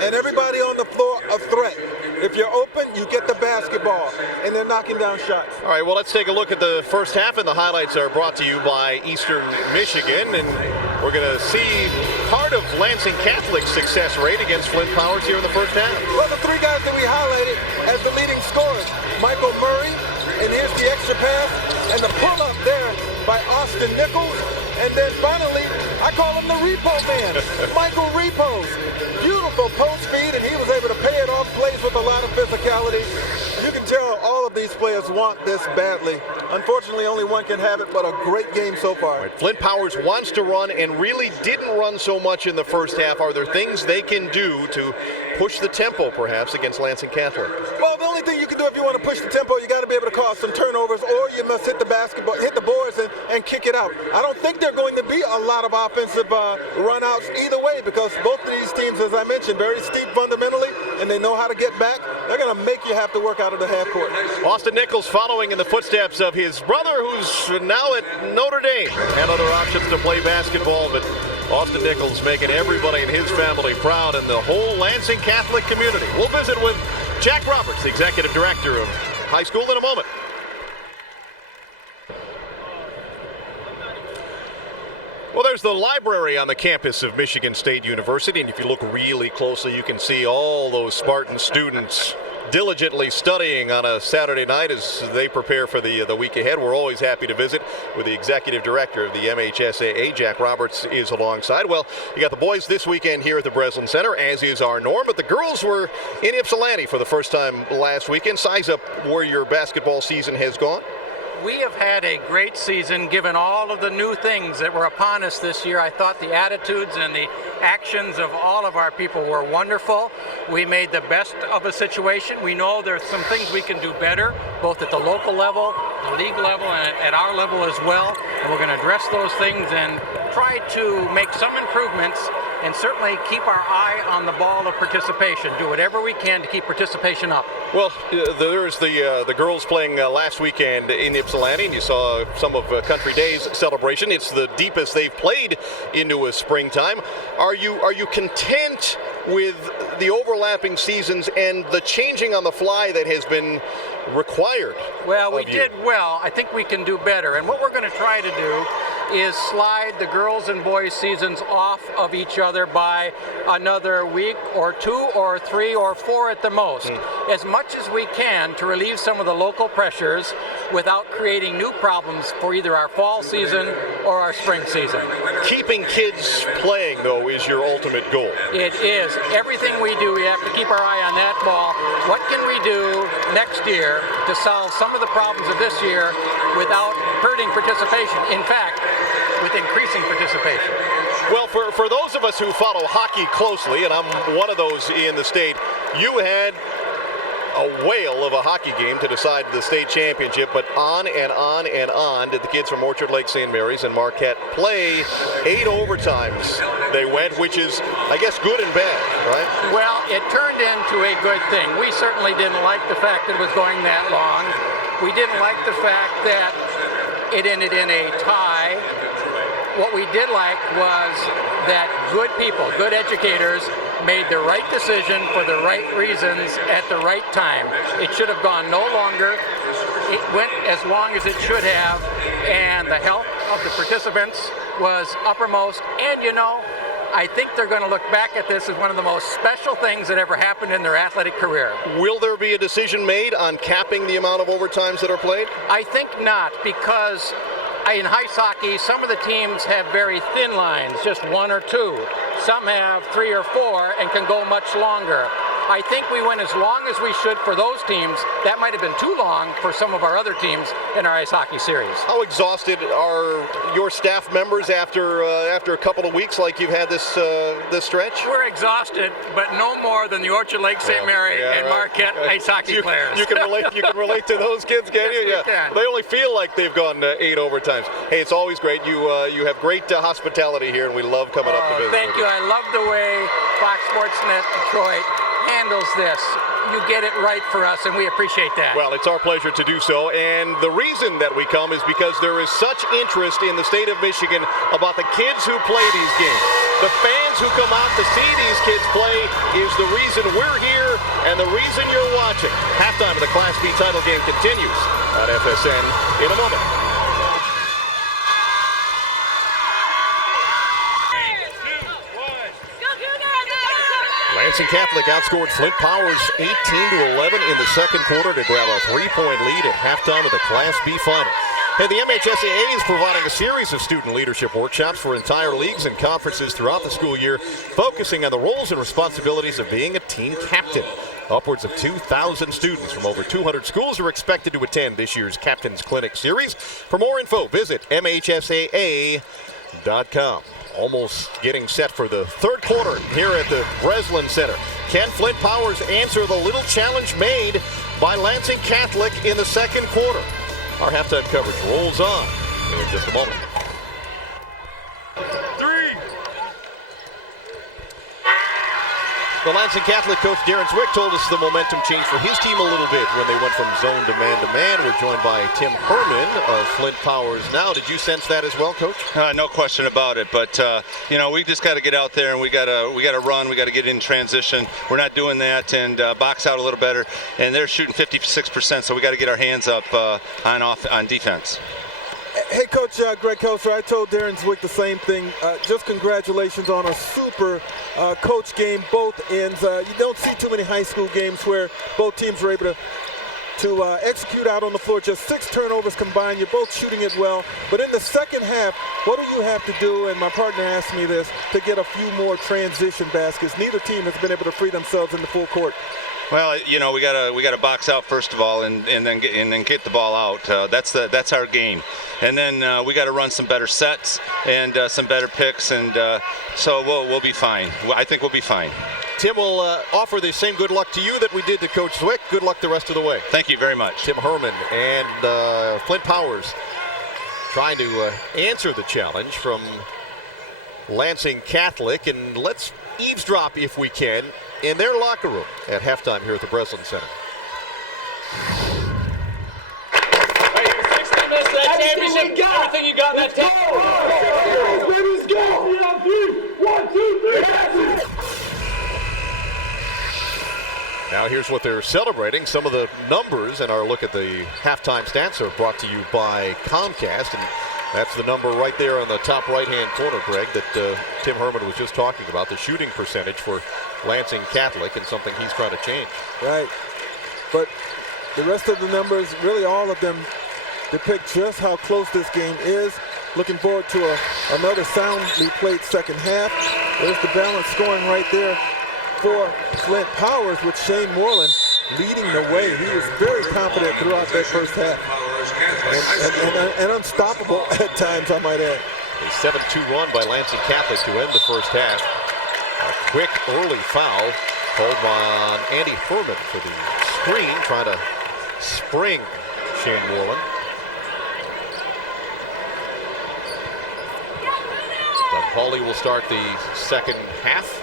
and everybody on the floor a threat. If you're open, you get the basketball, and they're knocking down shots. All right, well, let's take a look at the first half, and the highlights are brought to you by Eastern Michigan, and we're going to see part of Lansing Catholic's success rate against Flint Powers here in the first half. Well, the 3 guys that we highlighted as the leading scorers, Michael Murray, and here's the extra pass, and the pull-up there by Austin Nichols, and then finally, I call him the repo man, Michael Repos. Beautiful post feed, and he was able to pay it off, plays with a lot of physicality. You can tell all of these players want this badly. Unfortunately, only one can have it, but a great game so far. Right. Flint Powers wants to run and really didn't run so much in the first half. Are there things they can do to push the tempo, perhaps, against Lansing Catholic? Well, the only thing you can do if you want to push the tempo, you got to be able to cause some turnovers, or you must hit the basketball, hit the boards, and kick it out. I don't think there are going to be a lot of offensive run-outs either way, because both of these teams, as I mentioned, very steep fundamentally, and they know how to get back. They're going to make you have to work out of the half court. Austin Nichols following in the footsteps of his brother, who's now at Notre Dame. Had other options to play basketball, but Austin Nichols making everybody in his family proud and the whole Lansing Catholic community. We'll visit with Jack Roberts, the executive director of high school, in a moment. Well, there's the library on the campus of Michigan State University, and if you look really closely, you can see all those Spartan students diligently studying on a Saturday night as they prepare for the week ahead. We're always happy to visit with the executive director of the MHSAA. Jack Roberts is alongside. Well, you got the boys this weekend here at the Breslin Center, as is our norm, but the girls were in Ypsilanti for the first time last weekend. Size up where your basketball season has gone. We have had a great season given all of the new things that were upon us this year. I thought the attitudes and the actions of all of our people were wonderful. We made the best of a situation. We know there's some things we can do better, both at the local level, the league level, and at our level as well. And we're going to address those things and try to make some improvements and certainly keep our eye on the ball of participation. Do whatever we can to keep participation up. Well, there's the girls playing last weekend in Ypsilanti, and you saw some of Country Day's celebration. It's the deepest they've played into a springtime. Are you content with the overlapping seasons and the changing on the fly that has been required? Well, we did well. I think we can do better. And what we're going to try to do is slide the girls and boys seasons off of each other by another week or 2 or 3 or 4 at the most, as much as we can to relieve some of the local pressures without creating new problems for either our fall season or our spring season. Keeping kids playing, though, is your ultimate goal. It is. Everything we do, we have to keep our eye on that ball. What can we do next year to solve some of the problems of this year without hurting participation? In fact, with increasing participation. Well, for those of us who follow hockey closely, and I'm one of those in the state, you had a whale of a hockey game to decide the state championship, but on and on and on did the kids from Orchard Lake St. Mary's and Marquette play. 8 overtimes they went, which is, I guess, good and bad, right? Well, it turned into a good thing. We certainly didn't like the fact that it was going that long. We didn't like the fact that it ended in a tie. what we did like was that good people, good educators, made the right decision for the right reasons at the right time. It should have gone no longer. It went as long as it should have, and the health of the participants was uppermost. And I think they're going to look back at this as one of the most special things that ever happened in their athletic career. Will there be a decision made on capping the amount of overtimes that are played? I think not, because in ice hockey, some of the teams have very thin lines, just 1 or 2. Some have 3 or 4 and can go much longer. I think we went as long as we should for those teams. That might have been too long for some of our other teams in our ice hockey series. How exhausted are your staff members after a couple of weeks like you've had this stretch? We're exhausted, but no more than the Orchard Lake St. Mary and Marquette ice hockey players. You can relate to those kids, can you? Yes, we can. They only feel like they've gone 8 overtimes. Hey, it's always great. You have great hospitality here, and we love coming up to visit. Thank you. I love the way Fox Sports Net Detroit handles this. You get it right for us, and we appreciate that. Well, it's our pleasure to do so, and the reason that we come is because there is such interest in the state of Michigan about the kids who play these games. The fans who come out to see these kids play is the reason we're here and the reason you're watching. Halftime of the Class B title game continues on FSN in a moment. Lansing Catholic outscored Flint Powers 18-11 in the second quarter to grab a 3-point lead at halftime of the Class B final. Hey, the MHSAA is providing a series of student leadership workshops for entire leagues and conferences throughout the school year, focusing on the roles and responsibilities of being a team captain. Upwards of 2,000 students from over 200 schools are expected to attend this year's Captain's Clinic series. For more info, visit MHSAA.com. Almost getting set for the third quarter here at the Breslin Center. Can Flint Powers answer the little challenge made by Lansing Catholic in the second quarter? Our halftime coverage rolls on in just a moment. The Lansing Catholic coach Darren Zwick told us the momentum changed for his team a little bit when they went from zone to man. We're joined by Tim Herman of Flint Powers now. Did you sense that as well, Coach? No question about it. But we just got to get out there and we got to run. We got to get in transition. We're not doing that and box out a little better. And they're shooting 56%, so we got to get our hands up on defense. Hey, Coach Greg Kelser, I told Darren Zwick the same thing. Just congratulations on a super coach game, both ends. You don't see too many high school games where both teams were able to execute out on the floor. Just 6 turnovers combined. You're both shooting it well. But in the second half, what do you have to do, and my partner asked me this, to get a few more transition baskets? Neither team has been able to free themselves in the full court. Well, we gotta box out first of all, and then get the ball out. That's our game, and then we got to run some better sets and some better picks, and so we'll be fine. I think we'll be fine. Tim will offer the same good luck to you that we did to Coach Zwick. Good luck the rest of the way. Thank you very much. Tim Herman and Flint Powers trying to answer the challenge from Lansing Catholic, and let's eavesdrop if we can in their locker room at halftime here at the Breslin Center. Everything you got in that tank. Let's go! 1, 2, 3. Now here's what they're celebrating. Some of the numbers and our look at the halftime stats are brought to you by Comcast, and that's the number right there on the top right-hand corner, Greg, that Tim Herman was just talking about, the shooting percentage for Lansing Catholic, and something he's trying to change. Right. But the rest of the numbers, really all of them, depict just how close this game is. Looking forward to another soundly played second half. There's the balance scoring right there for Flint Powers, with Shane Moreland leading the way. He was very confident throughout that first half. And unstoppable at times, I might add. A 7-2 run by Lansing Catholic to end the first half. A quick early foul called on Andy Herman for the screen, trying to spring Shane Moreland. Doug Pauly will start the second half.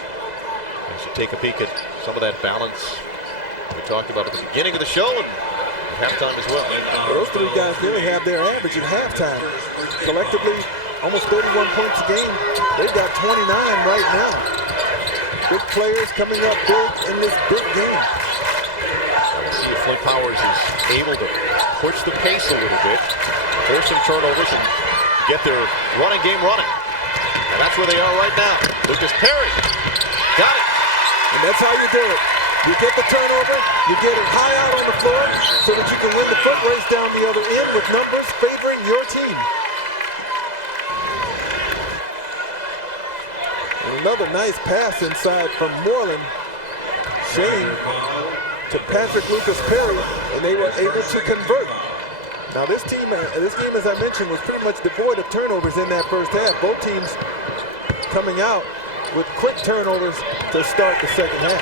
As you take a peek at some of that balance we talked about at the beginning of the show and at halftime as well. Those three guys nearly have their average at halftime. Collectively, almost 31 points a game. They've got 29 right now. Big players coming up big in this big game. We'll see if Flint Powers is able to push the pace a little bit, force some turnovers, and get their running game running. And that's where they are right now. Lucas Perry got it. And that's how you do it. You get the turnover, you get it high out on the floor so that you can win the foot race down the other end with numbers favoring your team. And another nice pass inside from Moreland. Shane to Patrick Lucas Perry, and they were able to convert. Now this game, as I mentioned, was pretty much devoid of turnovers in that first half. Both teams coming out with quick turnovers to start the second half.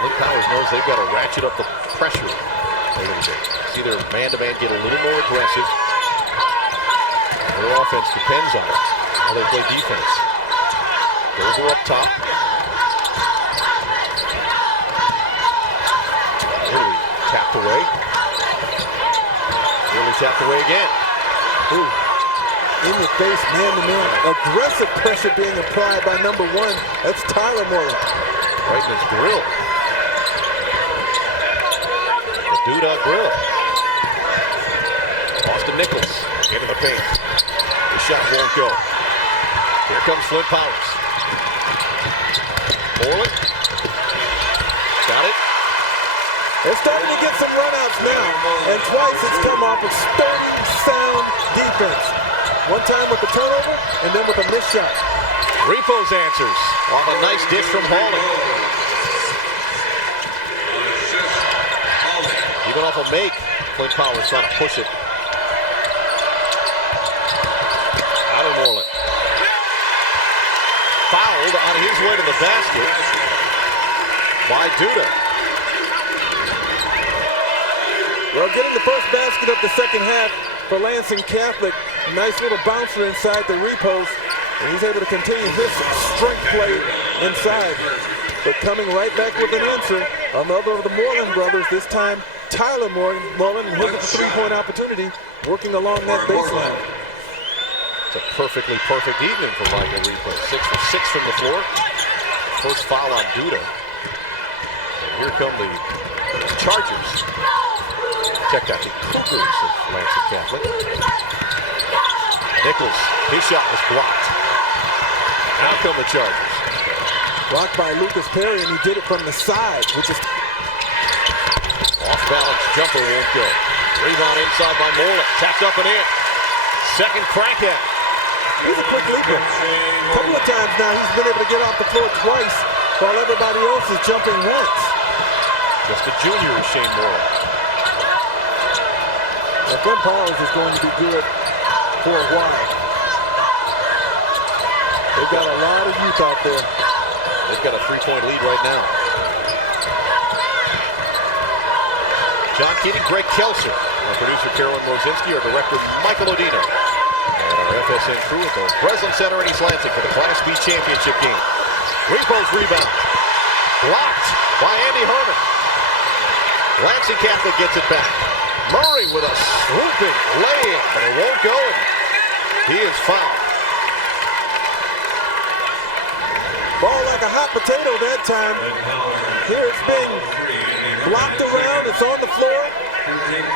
Flint Powers knows they've got to ratchet up the pressure a little bit. See their man-to-man get a little more aggressive. Their offense depends on it. How they play defense. Those are up top. Really tapped away. Really tapped away again. Ooh. In your face, man-to-man. Aggressive pressure being applied by number 1. That's Tyler Moreland. Right in his grill. The Duda grill. Austin Nichols into the paint. The shot won't go. Here comes Flint Powers. Moreland. Got it. They're starting to get some runouts now. And twice it's come off of sturdy, sound defense. One time with the turnover, and then with a missed shot. Repo's answers off a nice dish from Hawley. Even off a make, Flint Powers trying to push it. Tyler Moreland. Fouled on his way to the basket by Duda. Well, getting the first basket of the second half for Lansing Catholic. Nice little bouncer inside the repos, and he's able to continue his strength play inside. But coming right back with an answer, another of the Moreland brothers, this time Tyler Moreland, and he'll get the three-point opportunity working along that baseline. It's a perfectly perfect evening for Michael Repo. 6 for 6 from the floor. First foul on Duda. And here come the Chargers. Check out the Cougars of Lansing Catholic. Nichols, his shot was blocked. Now come the Chargers. Blocked by Lucas Perry, and he did it from the side, which is off-balance jumper won't go. Rebound inside by Moreland. Tapped up and in. Second crack at it. He's a quick leaper. A couple of times now he's been able to get off the floor twice while everybody else is jumping once. Just a junior is Shane Moreland. Now, Flint Powers is going to be good for a while. They've got a lot of youth out there. They've got a three-point lead right now. John Keating, Greg Kelser, our producer Carolyn Mozinski, our director Michael Odino, and our FSN crew at the Breslin Center in East Lansing for the Class B championship game. Repo's rebound. Blocked by Andy Herman. Lansing Catholic gets it back. Murray with a swooping lay-in, but it won't go, and he is fouled. Ball like a hot potato that time. Here it's being blocked around, it's on the floor.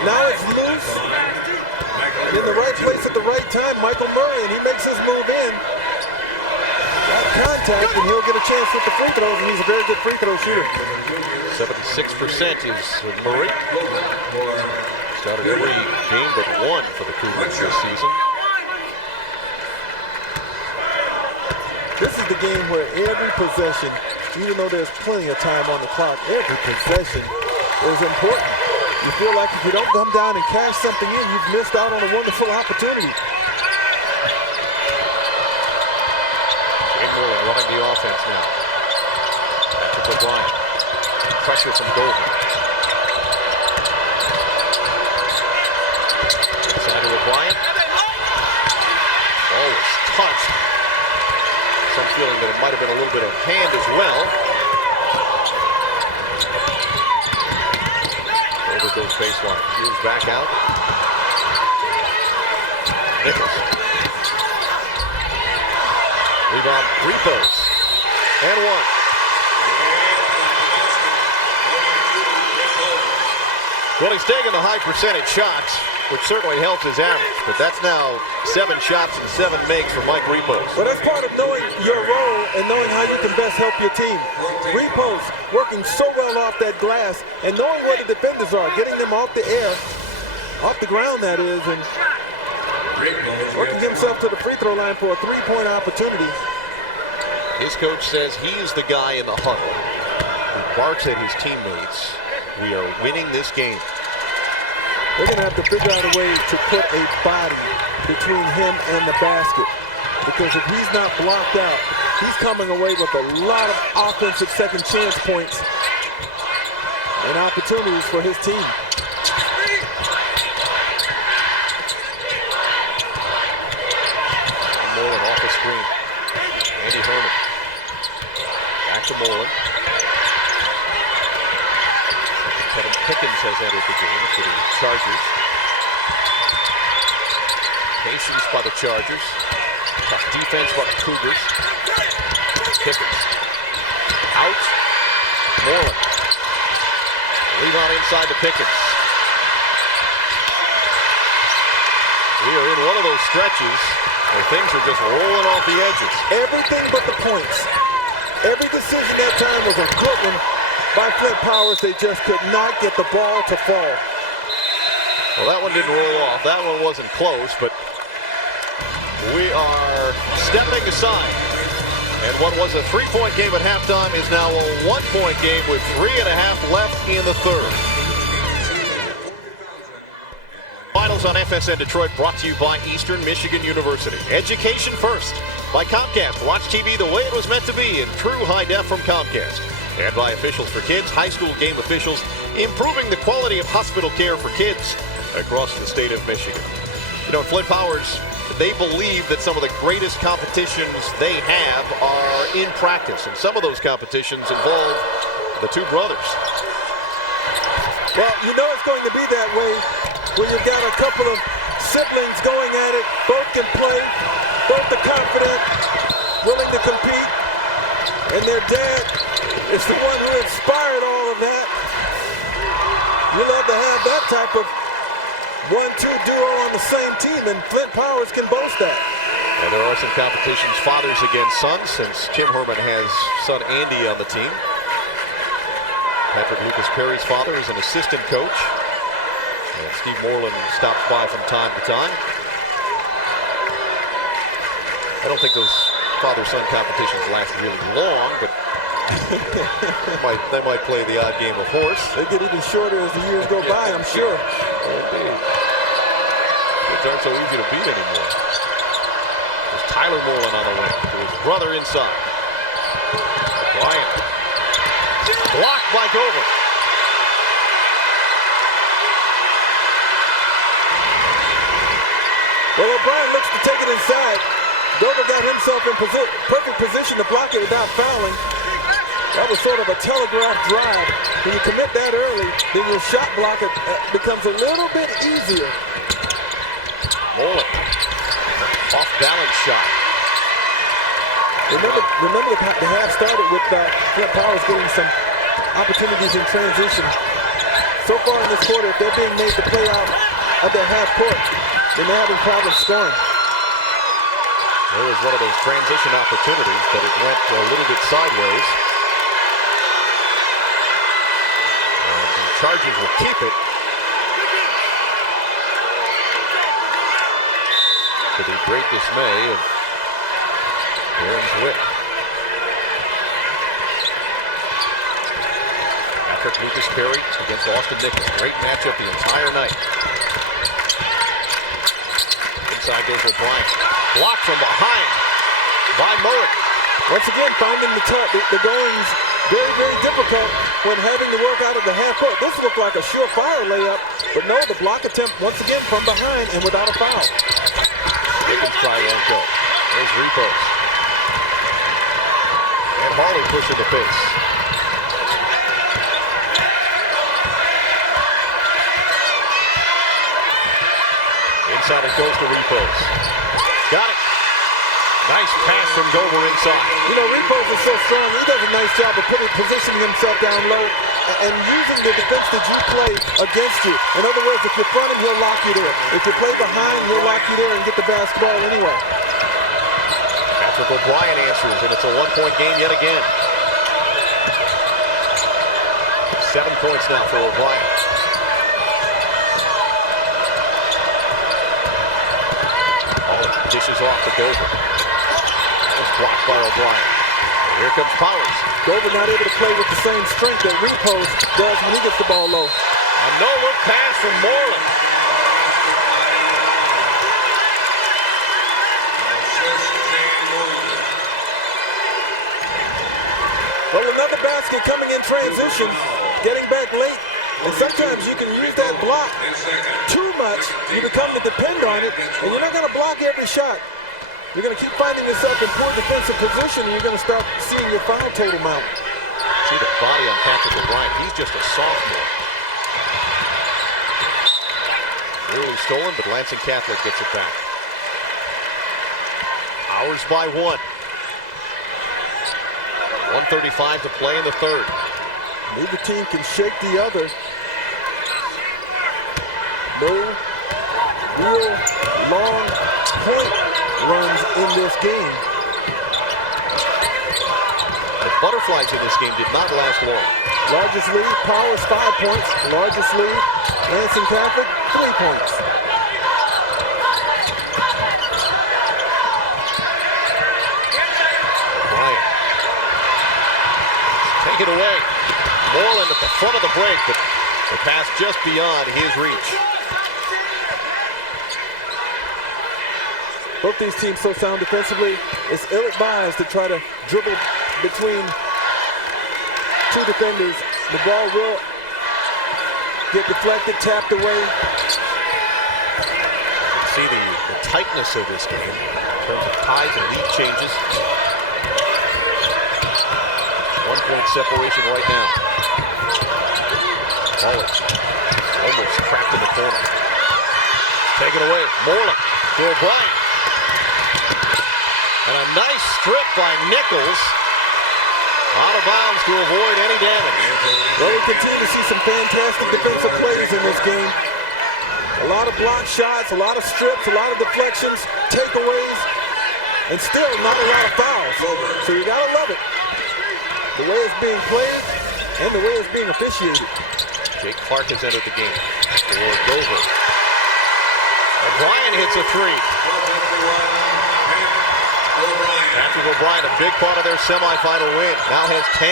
Now it's loose. And in the right place at the right time, Michael Murray, and he makes his move in. Got contact, and he'll get a chance with the free throws, and he's a very good free throw shooter. 76% is Murray. Started every game but one for the Cougars this season. This is the game where every possession, even though there's plenty of time on the clock, every possession is important. You feel like if you don't come down and cash something in, you've missed out on a wonderful opportunity. Shane Moreland running the offense now. Patrick O'Brien. Pressure from Golden. Inside to O'Brien. Ball was touched. Some feeling that it might have been a little bit of hand as well. Over goes baseline. Heels back out. Nichols. Rebound, Repos. And one. Well, he's taking the high percentage shots, which certainly helps his average. But that's now 7 shots and 7 makes for Mike Repos. Well, that's part of knowing your role and knowing how you can best help your team. Repos working so well off that glass and knowing where the defenders are, getting them off the air, off the ground that is, and working himself to the free throw line for a 3-point opportunity. His coach says he's the guy in the huddle who barks at his teammates. We are winning this game. They're going to have to figure out a way to put a body between him and the basket. Because if he's not blocked out, he's coming away with a lot of offensive second chance points and opportunities for his team. Moreland off the screen. Andy Herman. Back to Moreland. Kevin Pickens has entered the game for the Chargers. Patience by the Chargers. Tough defense by the Cougars. Pickens. Out. Moreland. Rebound inside to Pickens. We are in one of those stretches where things are just rolling off the edges. Everything but the points. Every decision that time was a good one by Flint Powers. They just could not get the ball to fall. Well, that one didn't roll off. That one wasn't close, but we are stepping aside. And what was a 3-point game at halftime is now a 1-point game with 3.5 left in the third. Finals on FSN Detroit brought to you by Eastern Michigan University. Education first by Comcast. Watch TV the way it was meant to be in true high def from Comcast. And by Officials for Kids, high school game officials, improving the quality of hospital care for kids across the state of Michigan. You know, Flint Powers, they believe that some of the greatest competitions they have are in practice. And some of those competitions involve the two brothers. Well, you know it's going to be that way when you've got a couple of siblings going at it. Both can play, both are confident, willing to compete. And their dad is the one who inspired all of that. You love to have that type of 1-2 duo on the same team, and Flint Powers can boast that. And there are some competitions, fathers against sons, since Tim Herman has son Andy on the team. Patrick Lucas Perry's father is an assistant coach. And Steve Moreland stops by from time to time. I don't think those father-son competitions last really long, but they might play the odd game of horse. They get even shorter as the years go by, I'm sure. Indeed. Kids aren't so easy to beat anymore. There's Tyler Moreland on the wing to his brother inside. Bryant. Blocked by Gover. Well, O'Brien looks to take it inside. Dover got himself in perfect position to block it without fouling. That was sort of a telegraph drive. When you commit that early, then your shot block becomes a little bit easier. Moreland. Off balance shot. Remember the half started with Flint Powers getting some opportunities in transition. So far in this quarter, if they're being made to play out of their half court, then they're having problems scoring. There was one of those transition opportunities, but it went a little bit sideways. And the Chargers will keep it. To the great dismay of Aaron's Wick. Patrick Lucas Perry against Austin Nichols. Great matchup the entire night. Inside goes O'Brien. Blocked from behind by Mowick. Once again, finding the goings very, very difficult when having to work out of the half court. This looked like a surefire layup, but no, the block attempt once again from behind and without a foul. Pickens try won't go. There's Repos. And Harley pushing the pace. Inside it goes to Repos. Nice pass from Dover inside. You know, Repos is so strong. He does a nice job of positioning himself down low and using the defense that you play against you. In other words, if you front him, he'll lock you there. If you play behind, he'll lock you there and get the basketball anyway. Patrick O'Brien answers, and it's a one-point game yet again. 7 points now for O'Brien. Dishes off to Dover. That's blocked by O'Brien. Here comes Powers. Dover not able to play with the same strength that Repos does when he gets the ball low. A no-look pass from Moreland. Well, another basket coming in transition, getting back late. And sometimes you can use that block too much. You become to depend on it, and you're not going to block every shot. You're going to keep finding yourself in poor defensive position, and you're going to start seeing your foul total mount. See the body on Patrick O'Brien. He's just a sophomore. Nearly stolen, but Lansing Catholic gets it back. Hours by 1. 1:35 to play in the third. Neither team can shake the other. No real long point runs in this game. The butterflies in this game did not last long. Largest lead, Powers 5 points. Largest lead, Lansing Catholic 3 points. Bryant. Take it away. Moreland at the front of the break, but the pass just beyond his reach. Both these teams so sound defensively. It's ill-advised to try to dribble between two defenders. The ball will get deflected, tapped away. See the tightness of this game in terms of ties and lead changes. 1 point separation right now. Mullins almost trapped in the corner. Taken away. Moreland to O'Brien. And a nice strip by Nichols. Out of bounds to avoid any damage. Well, we continue to see some fantastic defensive plays in this game. A lot of block shots, a lot of strips, a lot of deflections, takeaways, and still not a lot of fouls. So you gotta love it. The way it's being played and the way it's being officiated. Jake Clark has entered the game for Dover. O'Brien hits a three. Patrick O'Brien, a big part of their semifinal win, now has 10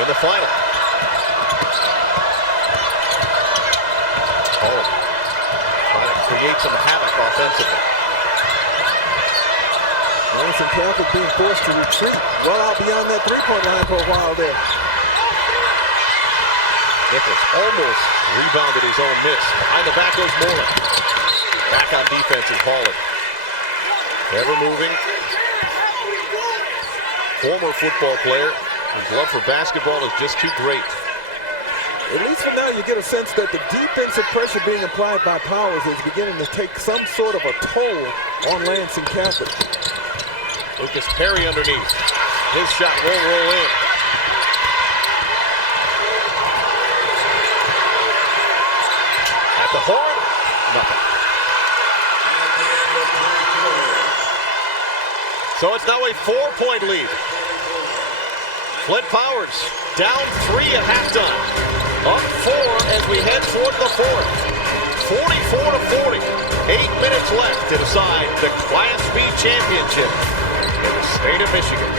in the final. Holland trying to create some havoc offensively. Lansing Catholic being forced to retreat well out beyond that three-point line for a while there. Nichols almost rebounded his own miss. Behind the back goes Moreland. Back on defense is Holland. Ever moving. Former football player. His love for basketball is just too great. At least for now, you get a sense that the defensive pressure being applied by Powers is beginning to take some sort of a toll on Lansing Catholic. Lucas Perry underneath. His shot won't roll in. At the horn, nothing. So it's now a 4-point lead. Flint Powers down 3 at halftime. Up 4 as we head toward the fourth. 44-40. 8 minutes left to decide the Class B championship in the state of Michigan.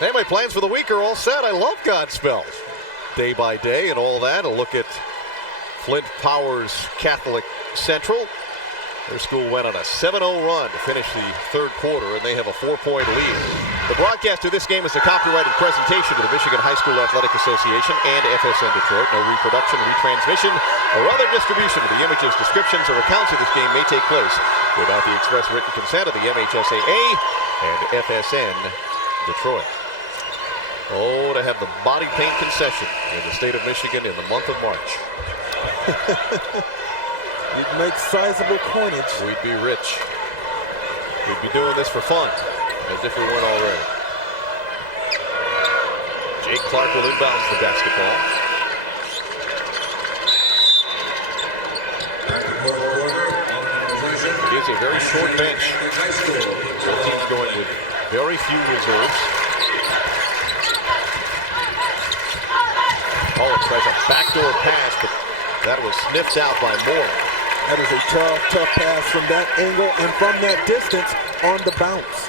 Anyway, plans for the week are all set. I love Godspell. Day by day and all that. A look at Flint Powers Catholic Central. Their school went on a 7-0 run to finish the third quarter, and they have a 4-point lead. The broadcast of this game is a copyrighted presentation of the Michigan High School Athletic Association and FSN Detroit. No reproduction, retransmission, or other distribution of the images, descriptions, or accounts of this game may take place without the express written consent of the MHSAA and FSN Detroit. Oh, to have the body paint concession in the state of Michigan in the month of March. You'd make sizable coinage. We'd be rich. We'd be doing this for fun, as if we weren't already. Jake Clark will inbounds the basketball. It is a very short bench. Both teams going with very few reserves. Oh, tries a backdoor pass, but that was sniffed out by Moore. That is a tough pass from that angle and from that distance on the bounce.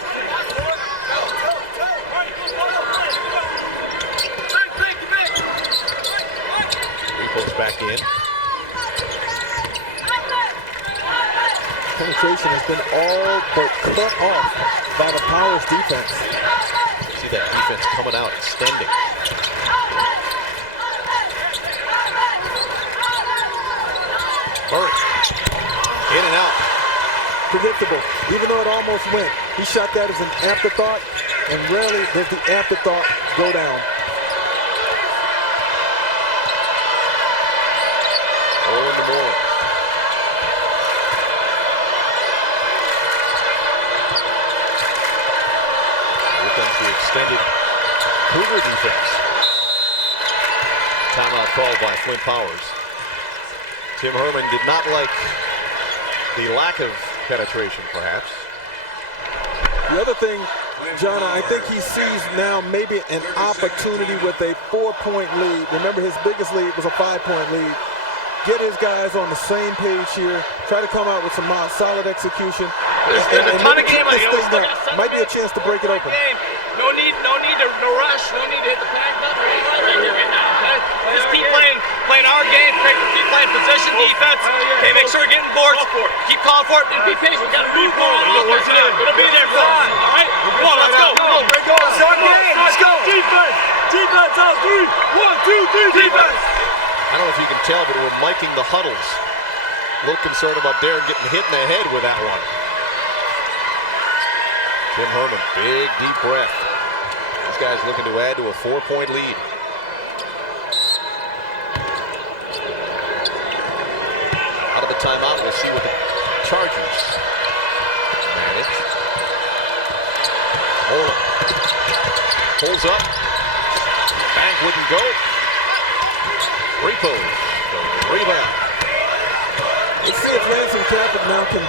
Repo's back in. Penetration has been all but cut off by the Powers defense. See that defense coming out, extending. Murray, in and out. Predictable, even though it almost went. He shot that as an afterthought, and rarely does the afterthought go down. Owen to Moore. Here comes the extended Cougar defense. Timeout called by Flint Powers. Tim Herman did not like the lack of penetration, perhaps. The other thing, John, I think he sees now maybe an opportunity with a 4-point lead. Remember, his biggest lead was a 5-point lead. Get his guys on the same page here. Try to come out with some solid execution. There's been a ton of game like it. Might be a chance to break it open. No need to rush. No need to hit the back. Nothing right here right now. Okay? Just keep playing our game. Keep playing position defense. Okay, make sure we're getting boards. Keep calling for it. And be patient. We got to move on. It'll be there for us. All right? Come on, let's go. Let's go. Defense. Defense on 3. 1, 2, 3. Defense. I don't know if you can tell, but we're miking the huddles. A little concerned about Darren getting hit in the head with that one. Tim Herman, big, deep breath. These guys looking to add to a 4-point lead. Out of the timeout, we'll see what the Chargers manage. Mola pulls up. Bank wouldn't go. Repo, rebound. Let's see if Lansing Catholic now can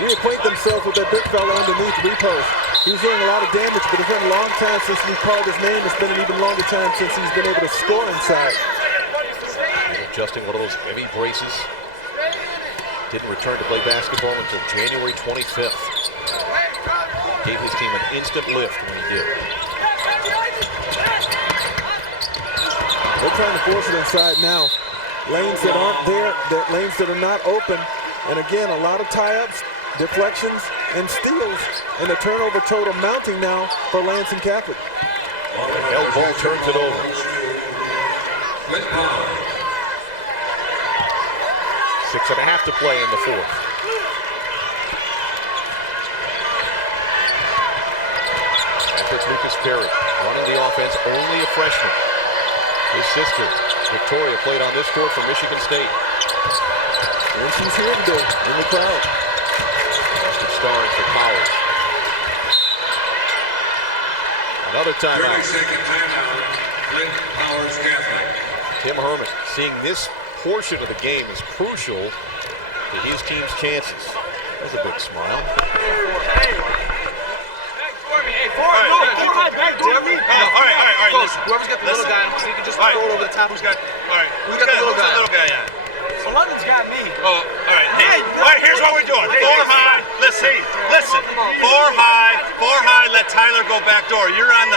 reacquaint themselves with that big fella underneath Repo. He was doing a lot of damage, but it's been a long time since we called his name. It's been an even longer time since he's been able to score inside. Adjusting one of those heavy braces. Didn't return to play basketball until January 25th. Gave his team an instant lift when he did. They're trying to force it inside now. Lanes that aren't there, lanes that are not open. And again, a lot of tie-ups, deflections, and steals. And the turnover total mounting now for Lansing Catholic. El Ball turns it over. 6.5 to play in the fourth. That's Lucas Perry running the offense, only a freshman. His sister, Victoria, played on this court for Michigan State. And she's here today in the crowd. She's starring for Powers. Another timeout. 30-second timeout. Flint Powers Catholic. Tim Herman seeing this portion of the game is crucial to his team's chances. That's a big smile. All right, listen. Whoever's got the little guy, so you can just throw it over the top. Who's got the little guy? So London's got me. Oh, all right. Hey, all right, here's what we're doing. 4 high. Listen. 4 high, let Tyler go back door. You're on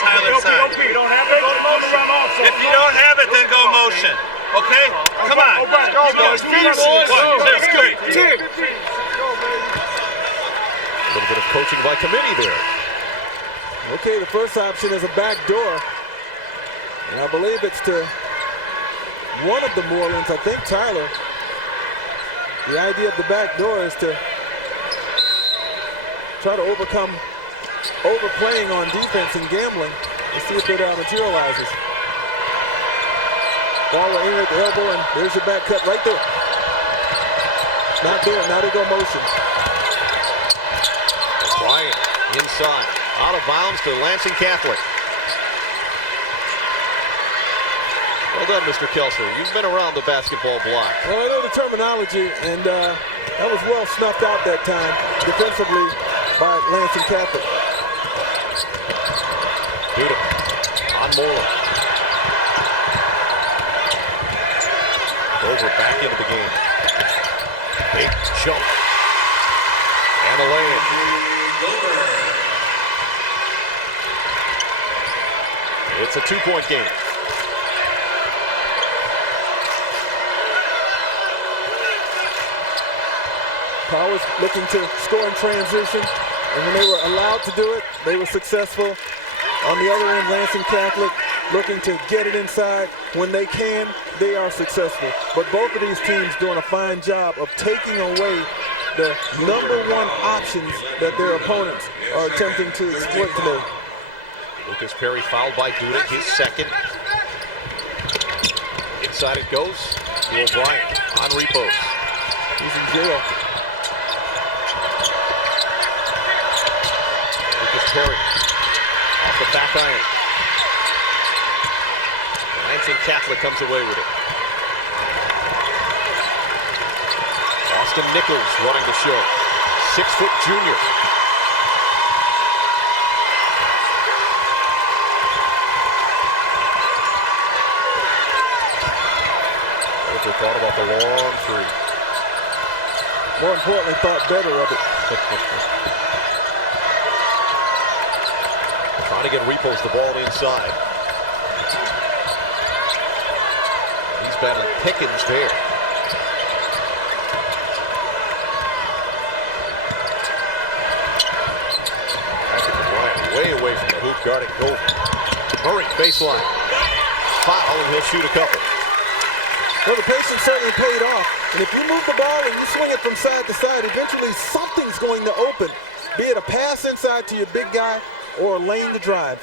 Tyler's side. If you don't have it, go motion. If you don't have it, then go motion. Okay? Come on. Let's go. 1, 2, 3. A little bit of coaching by committee there. Okay, the first option is a back door. And I believe it's to one of the Morelands, I think Tyler. The idea of the back door is to try to overcome overplaying on defense and gambling. Let's see if it materializes. Ball will aim at the elbow, and there's your back cut right there. Not there. Now they go motion. Bryant inside. Out of bounds to Lansing Catholic. Well done, Mr. Kelser. You've been around the basketball block. Well, I know the terminology, and that was well snuffed out that time defensively by Lansing Catholic. Duda on Moreland. Over back into the game. Big jump. And a lay-in. It's a 2-point game. Powers looking to score in transition, and when they were allowed to do it, they were successful. On the other end, Lansing Catholic looking to get it inside. When they can, they are successful. But both of these teams doing a fine job of taking away the #1 options that their opponents are attempting to exploit today. Lucas Perry fouled by Duda, his second. Inside it goes to O'Brien on repos. He's in jail. Lucas Perry off the back iron. Lansing Catholic comes away with it. Austin Nichols running the show. 6-foot junior. Over thought about the long three. More importantly, thought better of it. Trying to get repos the ball inside. He's battling Pickens there. Way away from the hoop, guarding Gold. Murray, baseline. Foul, and he'll shoot a couple. Well, the patience certainly paid off. And if you move the ball and you swing it from side to side, eventually something's going to open. Be it a pass inside to your big guy or a lane to drive.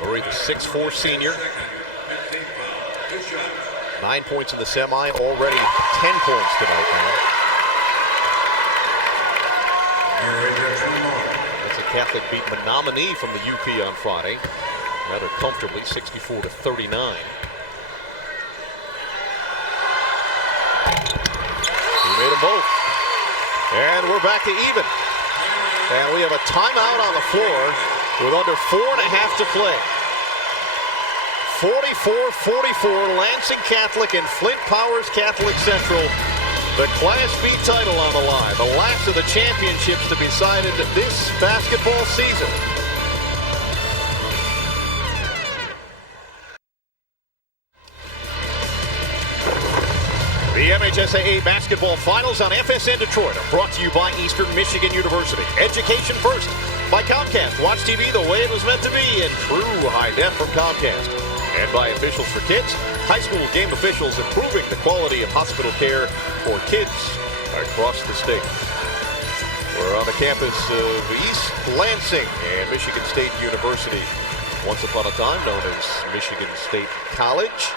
Murray, the 6'4" senior. 9 points in the semi, already 10 points tonight now. That's a Catholic beat Menominee from the UP on Friday, rather comfortably, 64-39. He made them both. And we're back to even. And we have a timeout on the floor with under 4.5 to play. 44-44, Lansing Catholic and Flint Powers Catholic Central. The Class B title on the line. The last of the championships to be decided this basketball season. The MHSAA basketball finals on FSN Detroit are brought to you by Eastern Michigan University. Education first by Comcast. Watch TV the way it was meant to be in true high def from Comcast. And by Officials for Kids, high school game officials improving the quality of hospital care for kids across the state. We're on the campus of East Lansing and Michigan State University. Once upon a time known as Michigan State College.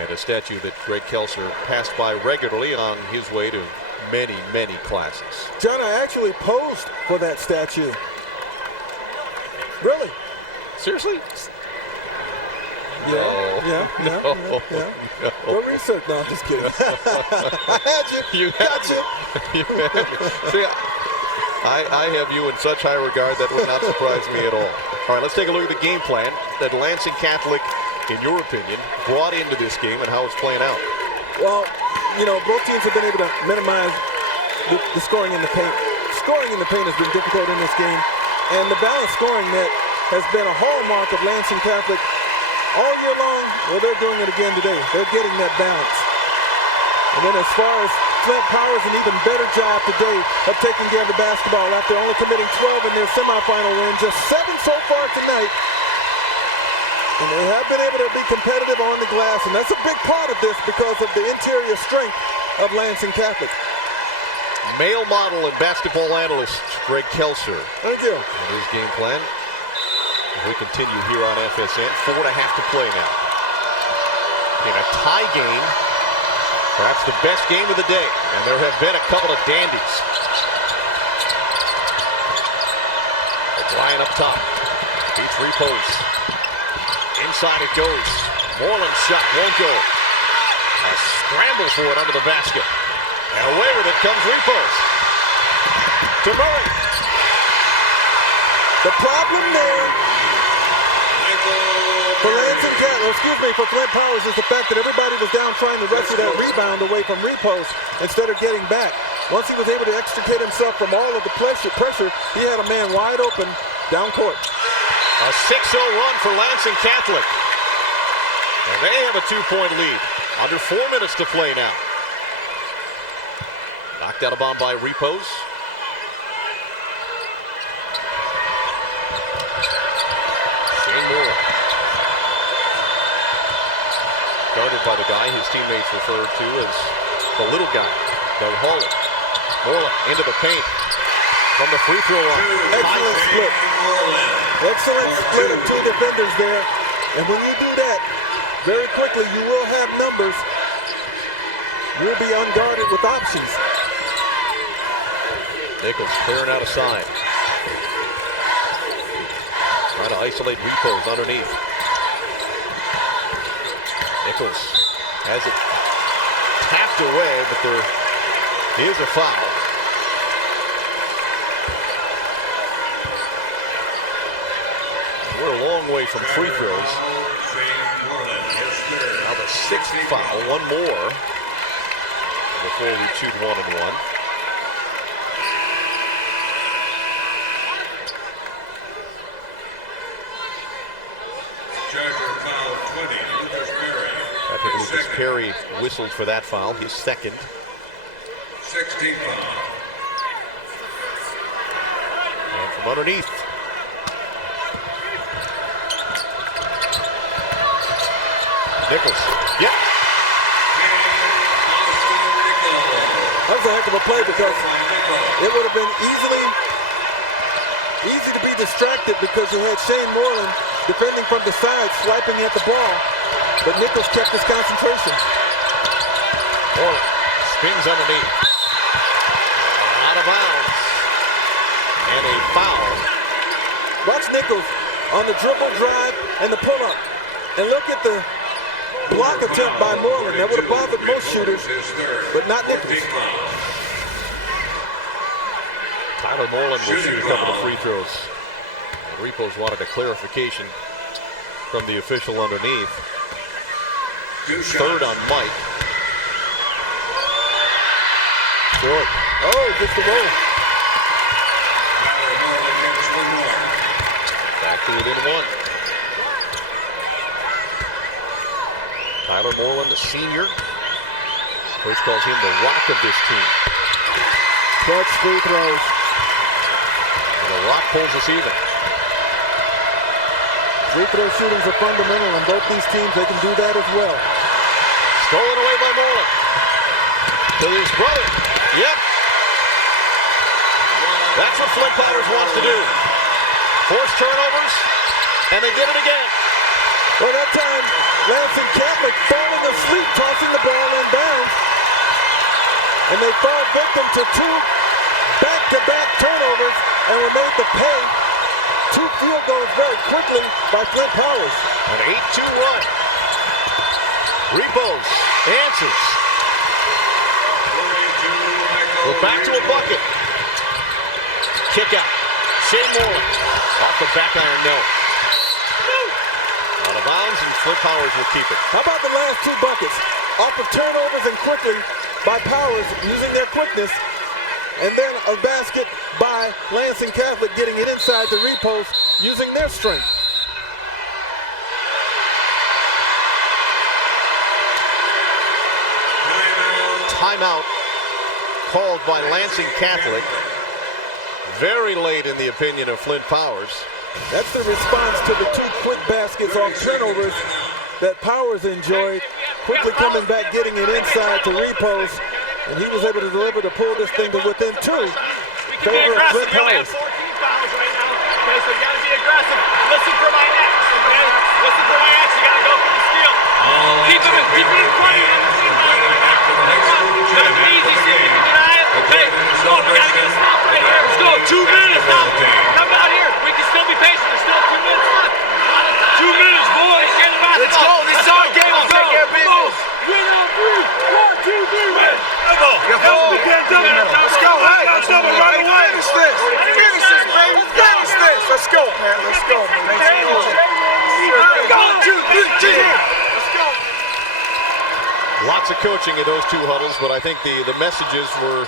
And a statue that Greg Kelser passed by regularly on his way to many, many classes. John, I actually posed for that statue. Really? Seriously? Yeah. Go research. No, I'm just kidding. I had you. Gotcha. You had me. See, I have you in such high regard that would not surprise me at all. All right, let's take a look at the game plan that Lansing Catholic, in your opinion, brought into this game and how it's playing out. Well, you know, both teams have been able to minimize the scoring in the paint. Scoring in the paint has been difficult in this game, and the balanced scoring net has been a hallmark of Lansing Catholic all year long. Well, they're doing it again today. They're getting that balance. And then as far as Flint Powers, an even better job today of taking care of the basketball after only committing 12 in their semifinal win, just 7 so far tonight. And they have been able to be competitive on the glass, and that's a big part of this because of the interior strength of Lansing Catholic. Male model and basketball analyst Greg Kelser. Thank you. And his game plan. We continue here on FSN. 4.5 to play now. In a tie game, perhaps the best game of the day. And there have been a couple of dandies. O'Brien up top. Beats Repos. Inside it goes. Moreland's shot won't go. A scramble for it under the basket. And away with it comes Repos. To Murray. The problem there for Lansing Catholic, for Flint Powers, is the fact that everybody was down trying to wrestle that rebound away from Repos instead of getting back. Once he was able to extricate himself from all of the pressure, he had a man wide open down court. A 6-0 run for Lansing Catholic. And they have a 2-point lead. Under 4 minutes to play now. Knocked out of bounds by Repos. Shane Moore. Guarded by the guy his teammates referred to as the little guy, Doug Hawley. Moreland into the paint from the free throw line. Excellent split. Excellent split of two defenders there. And when you do that, very quickly you will have numbers. You'll be unguarded with options. Nichols clearing out a side. Trying to isolate Repos underneath. Nichols has it tapped away, but there is a foul. We're a long way from free throws. Now the 6th foul, one more before we shoot 1-1. Lucas Perry whistled for that foul, his second. 16 foul. And from underneath. Nichols. Yep. That was a heck of a play because it would have been easy to be distracted because you had Shane Moreland defending from the side, swiping at the ball. But Nichols kept his concentration. Moreland spins underneath. Out of bounds. And a foul. Watch Nichols on the dribble drive and the pull-up. And look at the block attempt by Moreland. That would have bothered most shooters, but not Nichols. Tyler Moreland will shoot a couple of free throws. Repos wanted a clarification from the official underneath. Third on Mike. Short. Oh, just a roll. Back to within one. Tyler Moreland, the senior. Coach calls him the rock of this team. Clutch free throws. And the rock pulls us even. Free throw shootings are fundamental on both these teams. They can do that as well. Stolen away by Moreland. To his brother. Yep. That's what Flint Powers wants to do. Force turnovers, and they did it again. Well, that time, Lansing Catholic falling asleep, tossing the ball inbounds. And they fall victim to two back-to-back turnovers and were made to pay. Two field goals very quickly by Flint Powers. An 8-2 run. Repos answers. We're back to a bucket. Kick out. Shane Moreland. Off the back iron, no. Out of bounds, and Flint Powers will keep it. How about the last two buckets? Off of turnovers and quickly by Powers using their quickness. And then a basket by Lansing Catholic getting it inside the Repos using their strength. Timeout called by Lansing Catholic. Very late in the opinion of Flint Powers. That's the response to the two quick baskets off turnovers that Powers enjoyed. Quickly coming back, getting it inside to Repos. And he was able to deliver to pull this thing to within two. We can be aggressive. We only have 14 fouls right now. Okay, so you got to be aggressive. Listen for my ex, okay? Listen for my ex, you gotta go for the steal. Keep it in front of you. Nice and easy, see if you can deny it. Okay, let's go. We gotta get a stop right here. Let's go. 2 minutes now. Come out here. We can still be patient. There's still 2 minutes left. 2 minutes, boys. Let's go. This is our game. Let's take care of business. 3, 1, 2, 3, win. Let's go. Hey, let's go right away. Finish this. Finish this, baby. Finish this. Let's go, man. Let's go, man. Let's go. 1, 2, 3, let's go. Lots of coaching in those two huddles, but I think the messages were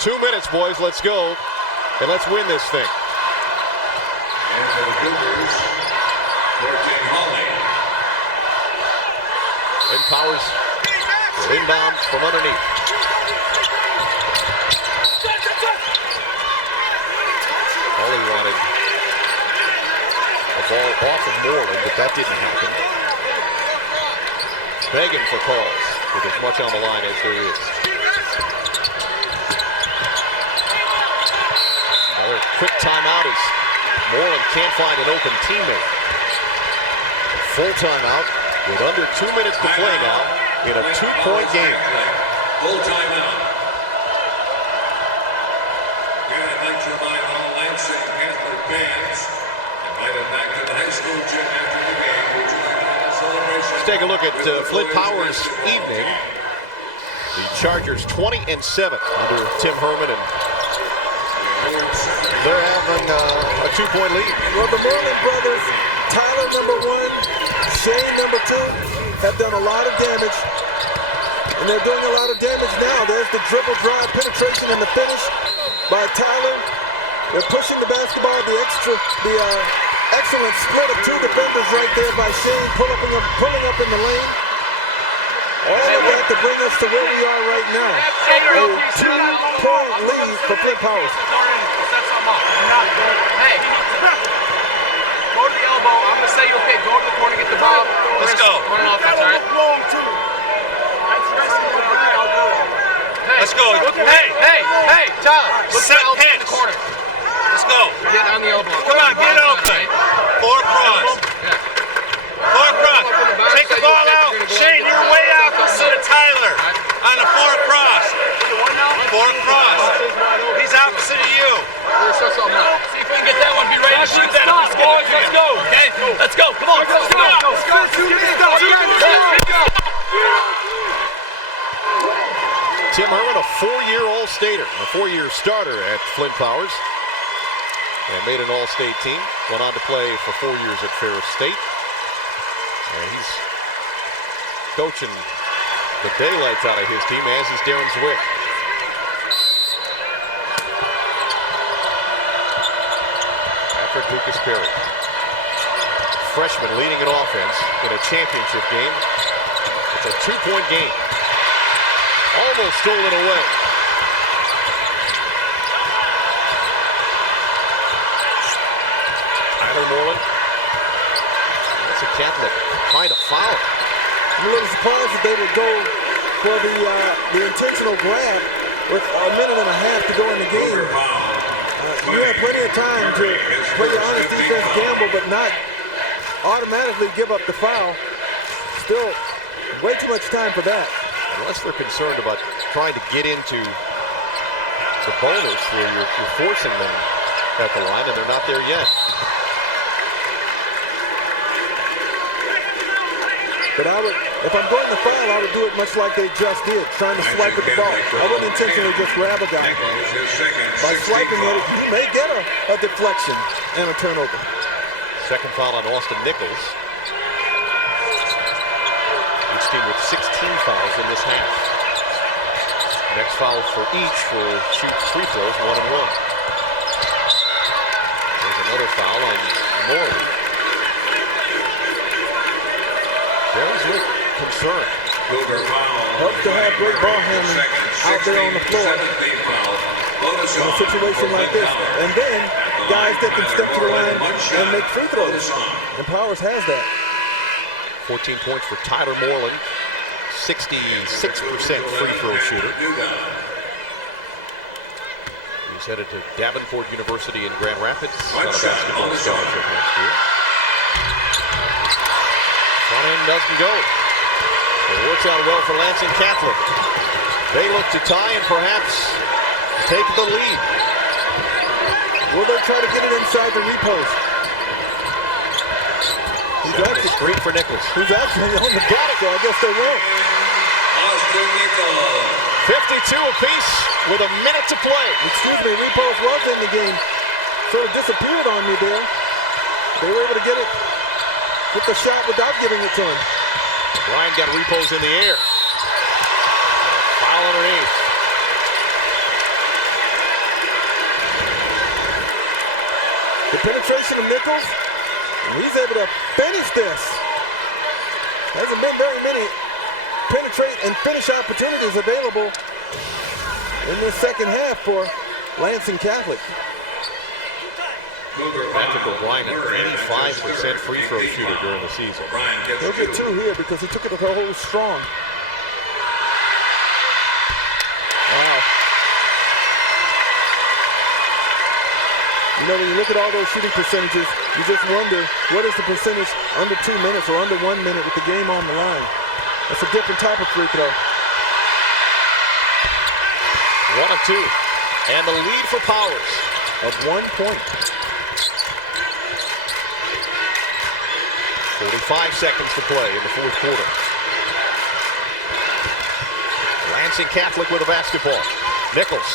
2 minutes, boys. Let's go, and let's win this thing. And Powers inbounds from underneath. All he wanted the ball off of Moreland, but that didn't happen. Begging for calls with as much on the line as there is. Another quick timeout as Moreland can't find an open teammate. Full timeout with under 2 minutes to play now in a 2-point game. Full timeout. Again, I'd like to remind all Lansing Catholic fans invited back to the high school gym after the game. Would you like to have a celebration? Let's take a look at Flint Powers' evening. The Chargers 20-7 under Tim Herman, and they're having a 2-point lead. Well, the Moreland brothers, Tyler #1, Shane #2, have done a lot of damage, and they're doing a lot of damage now. There's the dribble, drive, penetration, and the finish by Tyler. They're pushing the basketball, the excellent split of 2 defenders right there by Shane, pulling up in the lane. All of that to bring us to where we are right now. A 2-point lead for Flint Powers. Hey, go to the elbow. I'm going to say you're okay. Go to the corner, get the ball. Let's go. Run off, that's all right. Let's go. Hey, Tyler. Look Set for LT in pitch. the corner. Let's go. Get on the elbow. Come on, get open. 4 cross. 4 cross. Take the ball out. Shane, you're way opposite of Tyler on a 4 cross. 4 cross. He's opposite of you. See if we can get that one. Be ready to shoot that. Boys, let's go. Okay, let's go. Come on. Let's go. Tim Herman, a 4-year All-Stater, a 4-year starter at Flint Powers, and made an All-State team. Went on to play for 4 years at Ferris State. And he's coaching the daylights out of his team, as is Darren Zwick. Patrick Lucas Perry, freshman leading an offense in a championship game. It's a 2-point game. Almost stolen away. Tyler Moreland. Lansing Catholic trying to foul. I'm a little surprised that they would go for the intentional grab with a minute and a half to go in the game. You have plenty of time to play your honest defense, gamble, but not automatically give up the foul. Still, way too much time for that. Unless they're concerned about trying to get into the bonus where you're forcing them at the line, and they're not there yet. But if I'm going to foul, I would do it much like they just did, trying to swipe at the ball. I wouldn't intentionally just grab a guy. By swiping at it, you may get a deflection and a turnover. Second foul on Austin Nichols. Each team with 16 fouls in this half. Next foul for each for shoot free throws, 1 and 1. There's another foul on Moreland. Darren Zwick concerned. Helps to have great ball handling out there on the floor in a situation like this. And then guys that can step to the line and make free throws. And Powers has that. 14 points for Tyler Moreland, 66% free throw shooter. He's headed to Davenport University in Grand Rapids on a basketball scholarship next year. doesn't go. It works out well for Lansing Catholic. They look to tie and perhaps take the lead. Will they try to get it inside the repost? Screen for Nichols. Who's actually on the block, so I guess they will. 52 apiece with a minute to play. Excuse me, repost was in the game. Sort of disappeared on me there. They were able to get the shot without giving it to him. Ryan got repos in the air. Foul underneath. The penetration of Nichols, and he's able to finish this. Hasn't been very many penetrate and finish opportunities available in this second half for Lansing Catholic. Patrick O'Brien, an 85% free throw shooter during the season. He'll get 2 here because he took it to the hole strong. Wow. You know, when you look at all those shooting percentages, you just wonder, what is the percentage under 2 minutes or under 1 minute with the game on the line? That's a different type of free throw. 1 of 2. And the lead for Powers of 1 point. 45 seconds to play in the fourth quarter. Lansing Catholic with a basketball. Nichols.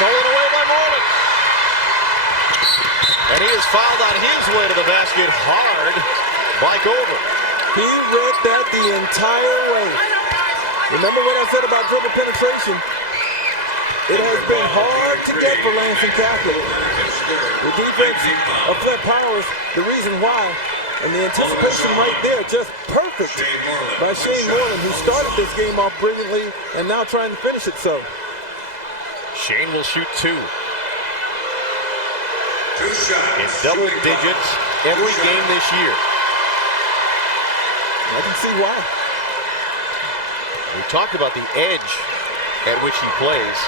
Stolen away by Moreland. And he is fouled on his way to the basket hard by Gover. He read that the entire way. Remember what I said about dribble penetration? It has been hard to get for Lansing Catholic. The defense of Flint Powers, the reason why, and the anticipation right there, just perfect by Shane Moreland, who started this game off brilliantly and now trying to finish it so. Shane will shoot 2. In double digits every game this year. I can see why. We talked about the edge at which he plays.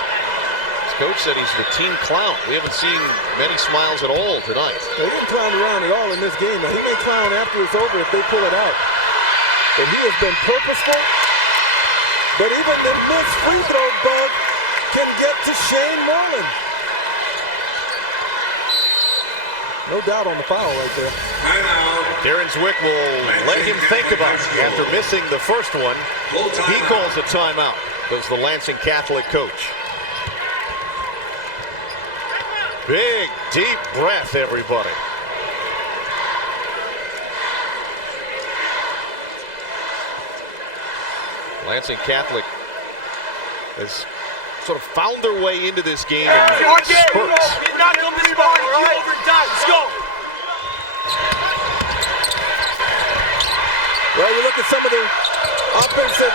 His coach said he's the team clown. We haven't seen many smiles at all tonight. He didn't clown around at all in this game. Now, he may clown after it's over if they pull it out. But he has been purposeful. But even the missed free throw bug can get to Shane Moreland. No doubt on the foul right there. Darren Zwick will let him think about it after missing the first one. He calls a timeout, does the Lansing Catholic coach. Big, deep breath, everybody. Lansing Catholic has sort of found their way into this game in spurts. Did not come this far to keep overdone. Let's go. Well, you look at some of the offensive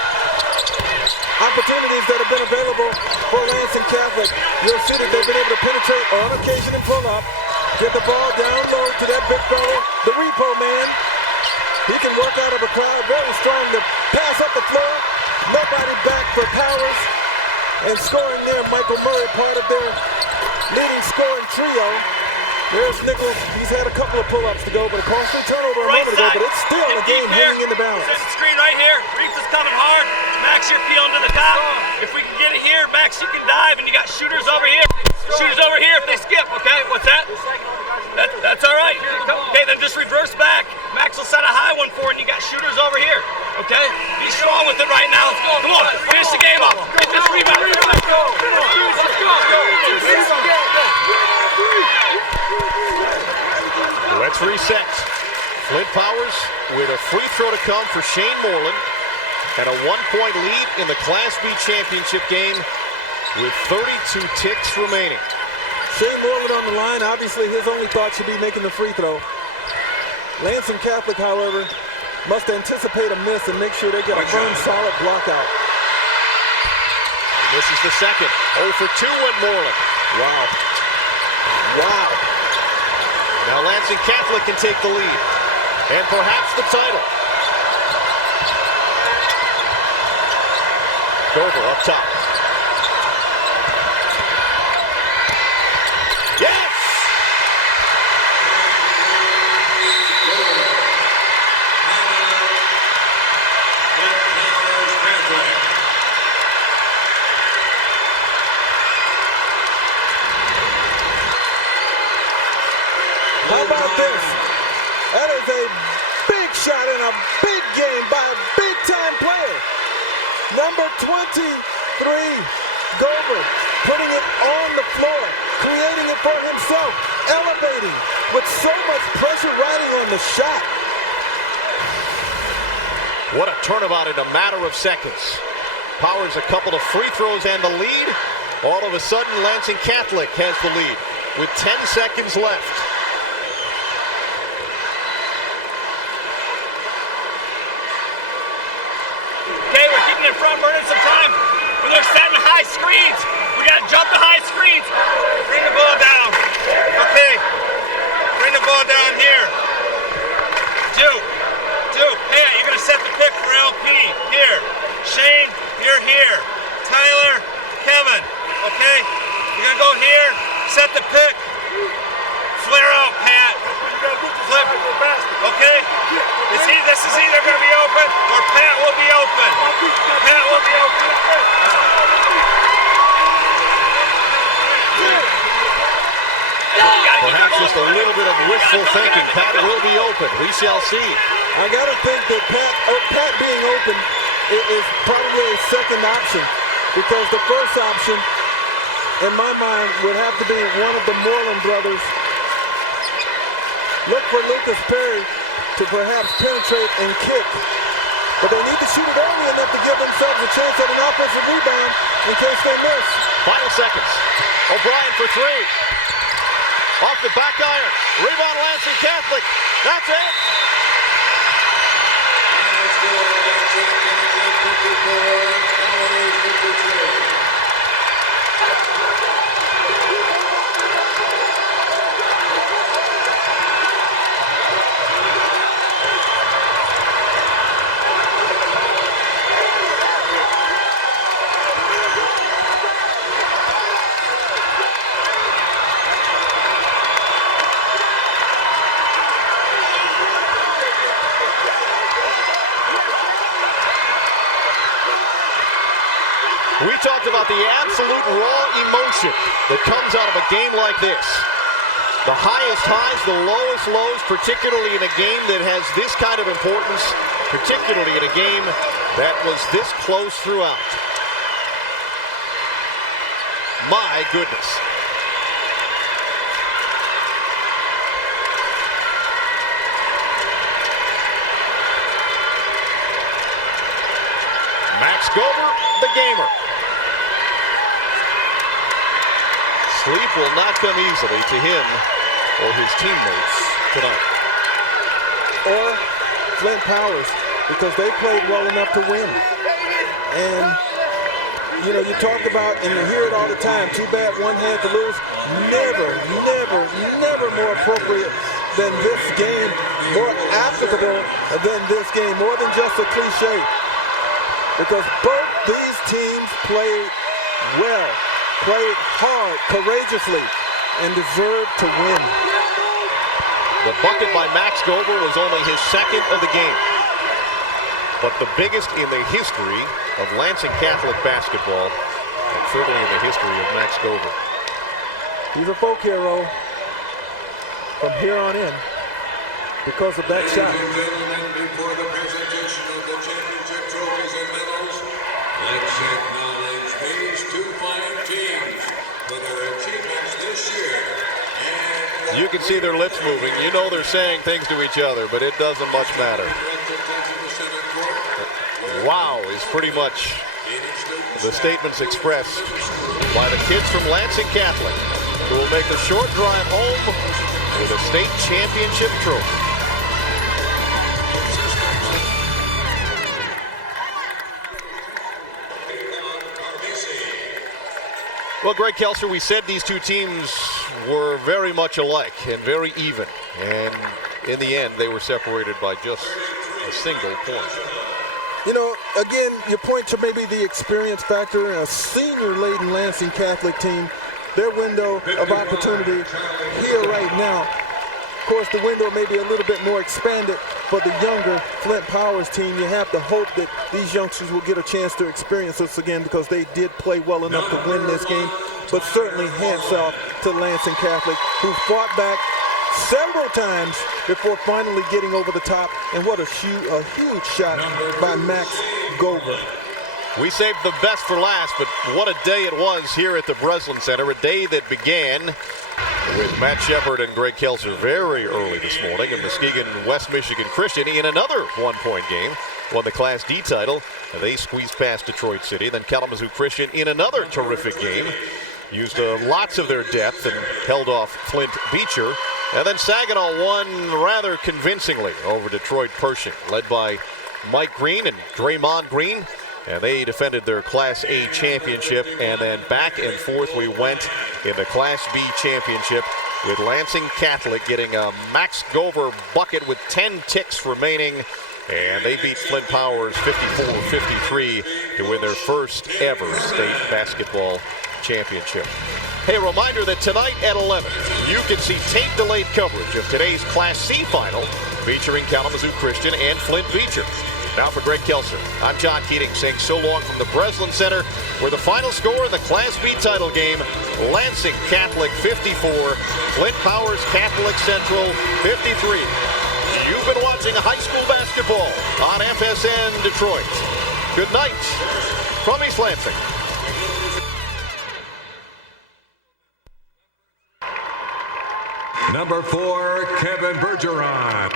opportunities that have been available for Lansing Catholic. You'll see that they've been able to penetrate on occasion and pull up. Get the ball down low to that big fella, the repo man. He can work out of a crowd, very strong to pass up the floor. Nobody back for Powers. And scoring there, Michael Murray, part of their leading scoring trio. There's Nichols. He's had a couple of pull-ups to go, but a costly turnover a moment ago, but it's still a game hanging in the balance. Set the screen right here. Reeves is coming hard. Max, you're peeling to the top. If we can get it here, Max, you can dive, and you got shooters over here. Shooters over here if they skip, okay? What's that? That's all right. Okay, then just reverse back. Max will set a high one for it, and you got shooters over here, okay? Be strong with it right now. Come on, finish the game up. Get this rebound. Let's go. Let's reset. Flint Powers with a free throw to come for Shane Moreland and a 1-point lead in the Class B championship game with 32 ticks remaining. Shane Moreland on the line. Obviously, his only thought should be making the free throw. Lansing Catholic, however, must anticipate a miss and make sure they get a firm, solid block out. This is the second. 0 for 2 with Moreland. Wow. Wow. Now Lansing Catholic can take the lead and perhaps the title. Gover up top. Yes! this. That is a big shot in a big game by a big-time player. Number 23, Gober, putting it on the floor, creating it for himself, elevating with so much pressure riding on the shot. What a turnabout in a matter of seconds. Powers a couple of free throws and the lead. All of a sudden, Lansing Catholic has the lead with 10 seconds left. Okay, we're keeping it in front, burning some time. When they're setting high screens, we got to jump the high screens. Bring the ball down. Okay. Bring the ball down here. Duke. Hey, you're going to set the pick for LP. Here. Shane, you're here. Tyler, Kevin. Okay? You're going to go here. Set the pick. Flare out, Pat. Flip. Okay? This is either going to be open or Pat will be open. Pat will be open. Perhaps just a little bit of wishful thinking. Pat will be open. We shall see. I got to think that Pat being open is probably a second option, because the first option, in my mind, would have to be one of the Moreland brothers. Look for Lucas Perry to perhaps penetrate and kick. But they need to shoot it early enough to give themselves a chance at an offensive rebound in case they miss. Final seconds. O'Brien for three. Off the back iron. Rebound Lansing Catholic. That's it. We talked about the absolute raw emotion that comes out of a game like this. The highest highs, the lowest lows, particularly in a game that has this kind of importance, particularly in a game that was this close throughout. My goodness. Max Gober, the gamer. Sleep will not come easily to him or his teammates tonight. Or Flint Powers, because they played well enough to win. And, you know, you talk about, and you hear it all the time, too bad one had to lose. Never more appropriate than this game, more applicable than this game, more than just a cliche. Because both these teams played well, played hard, courageously, and deserved to win. The bucket by Max Gober was only his second of the game, but the biggest in the history of Lansing Catholic basketball, and certainly in the history of Max Gober. He's a folk hero from here on in because of that shot. Ladies and gentlemen, before the presentation of the championship trophies and medals, let's acknowledge these two fine teams for their achievements this year. And You can see their lips moving. You know they're saying things to each other, but it doesn't much matter. Wow is pretty much the statements expressed by the kids from Lansing Catholic, who will make the short drive home with a state championship trophy. Well, Greg Kelser, we said these two teams were very much alike and very even. And in the end, they were separated by just a single point. You know, again, you point to maybe the experience factor. A senior-laden Lansing Catholic team, their window of opportunity here right now. Of course, the window may be a little bit more expanded for the younger Flint Powers team. You have to hope that these youngsters will get a chance to experience this again, because they did play well enough to win this game. But certainly hats off to Lansing Catholic, who fought back, several times before finally getting over the top. And what a huge shot by Max Gover. We saved the best for last, but what a day it was here at the Breslin Center. A day that began with Matt Shepard and Greg Kelser very early this morning. And Muskegon West Michigan Christian in another one-point game won the Class D title. They squeezed past Detroit City. Then Kalamazoo Christian in another terrific game used lots of their depth and held off Flint Beecher. And then Saginaw won rather convincingly over Detroit Pershing, led by Mike Green and Draymond Green. And they defended their Class A championship, and then back and forth we went in the Class B championship with Lansing Catholic getting a Max Gover bucket with 10 ticks remaining, and they beat Flint Powers 54-53 to win their first ever state basketball championship. Hey, a reminder that tonight at 11, you can see tape-delayed coverage of today's Class C final featuring Kalamazoo Christian and Flint Beecher. Now for Greg Kelser, I'm John Keating saying so long from the Breslin Center, where the final score in the Class B title game, Lansing Catholic 54, Flint Powers Catholic Central 53. You've been watching high school basketball on FSN Detroit. Good night from East Lansing. Number 4, Kevin Bergeron.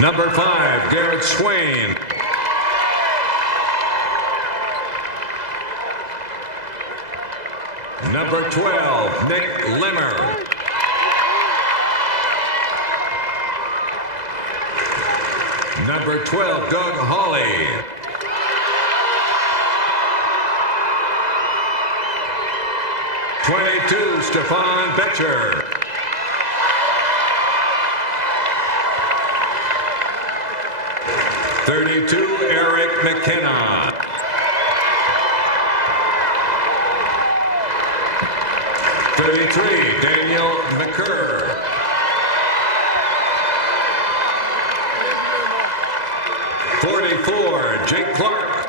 Number 5, Garrett Swain. Number 12, Nick Limmer. Number 12, Doug Hawley. #22, Stefan Betcher. #32, Eric McKenna. #33, Daniel McCurr. #44, Jake Clark.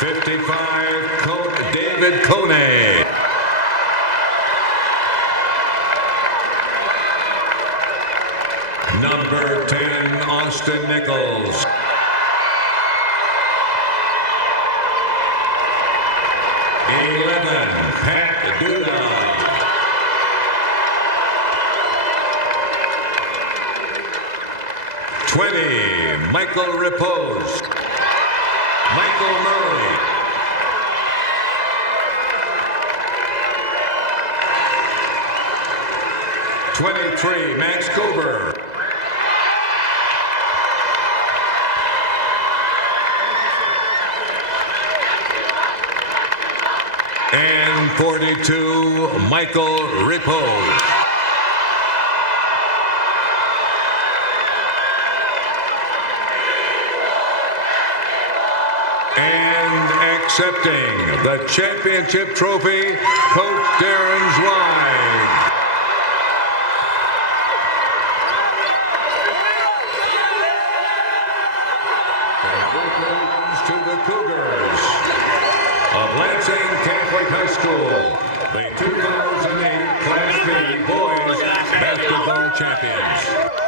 #55, David Kone. Number 10, Austin Nichols. #11, Pat Duda. #20, Michael Repose. Michael Murray. #23, Max Gover. And 42, Michael Repose. And accepting the championship trophy, Coach Darren Zweig. Congratulations to the Cougars of Lansing Catholic High School, the 2008 Class B Boys Basketball Champions.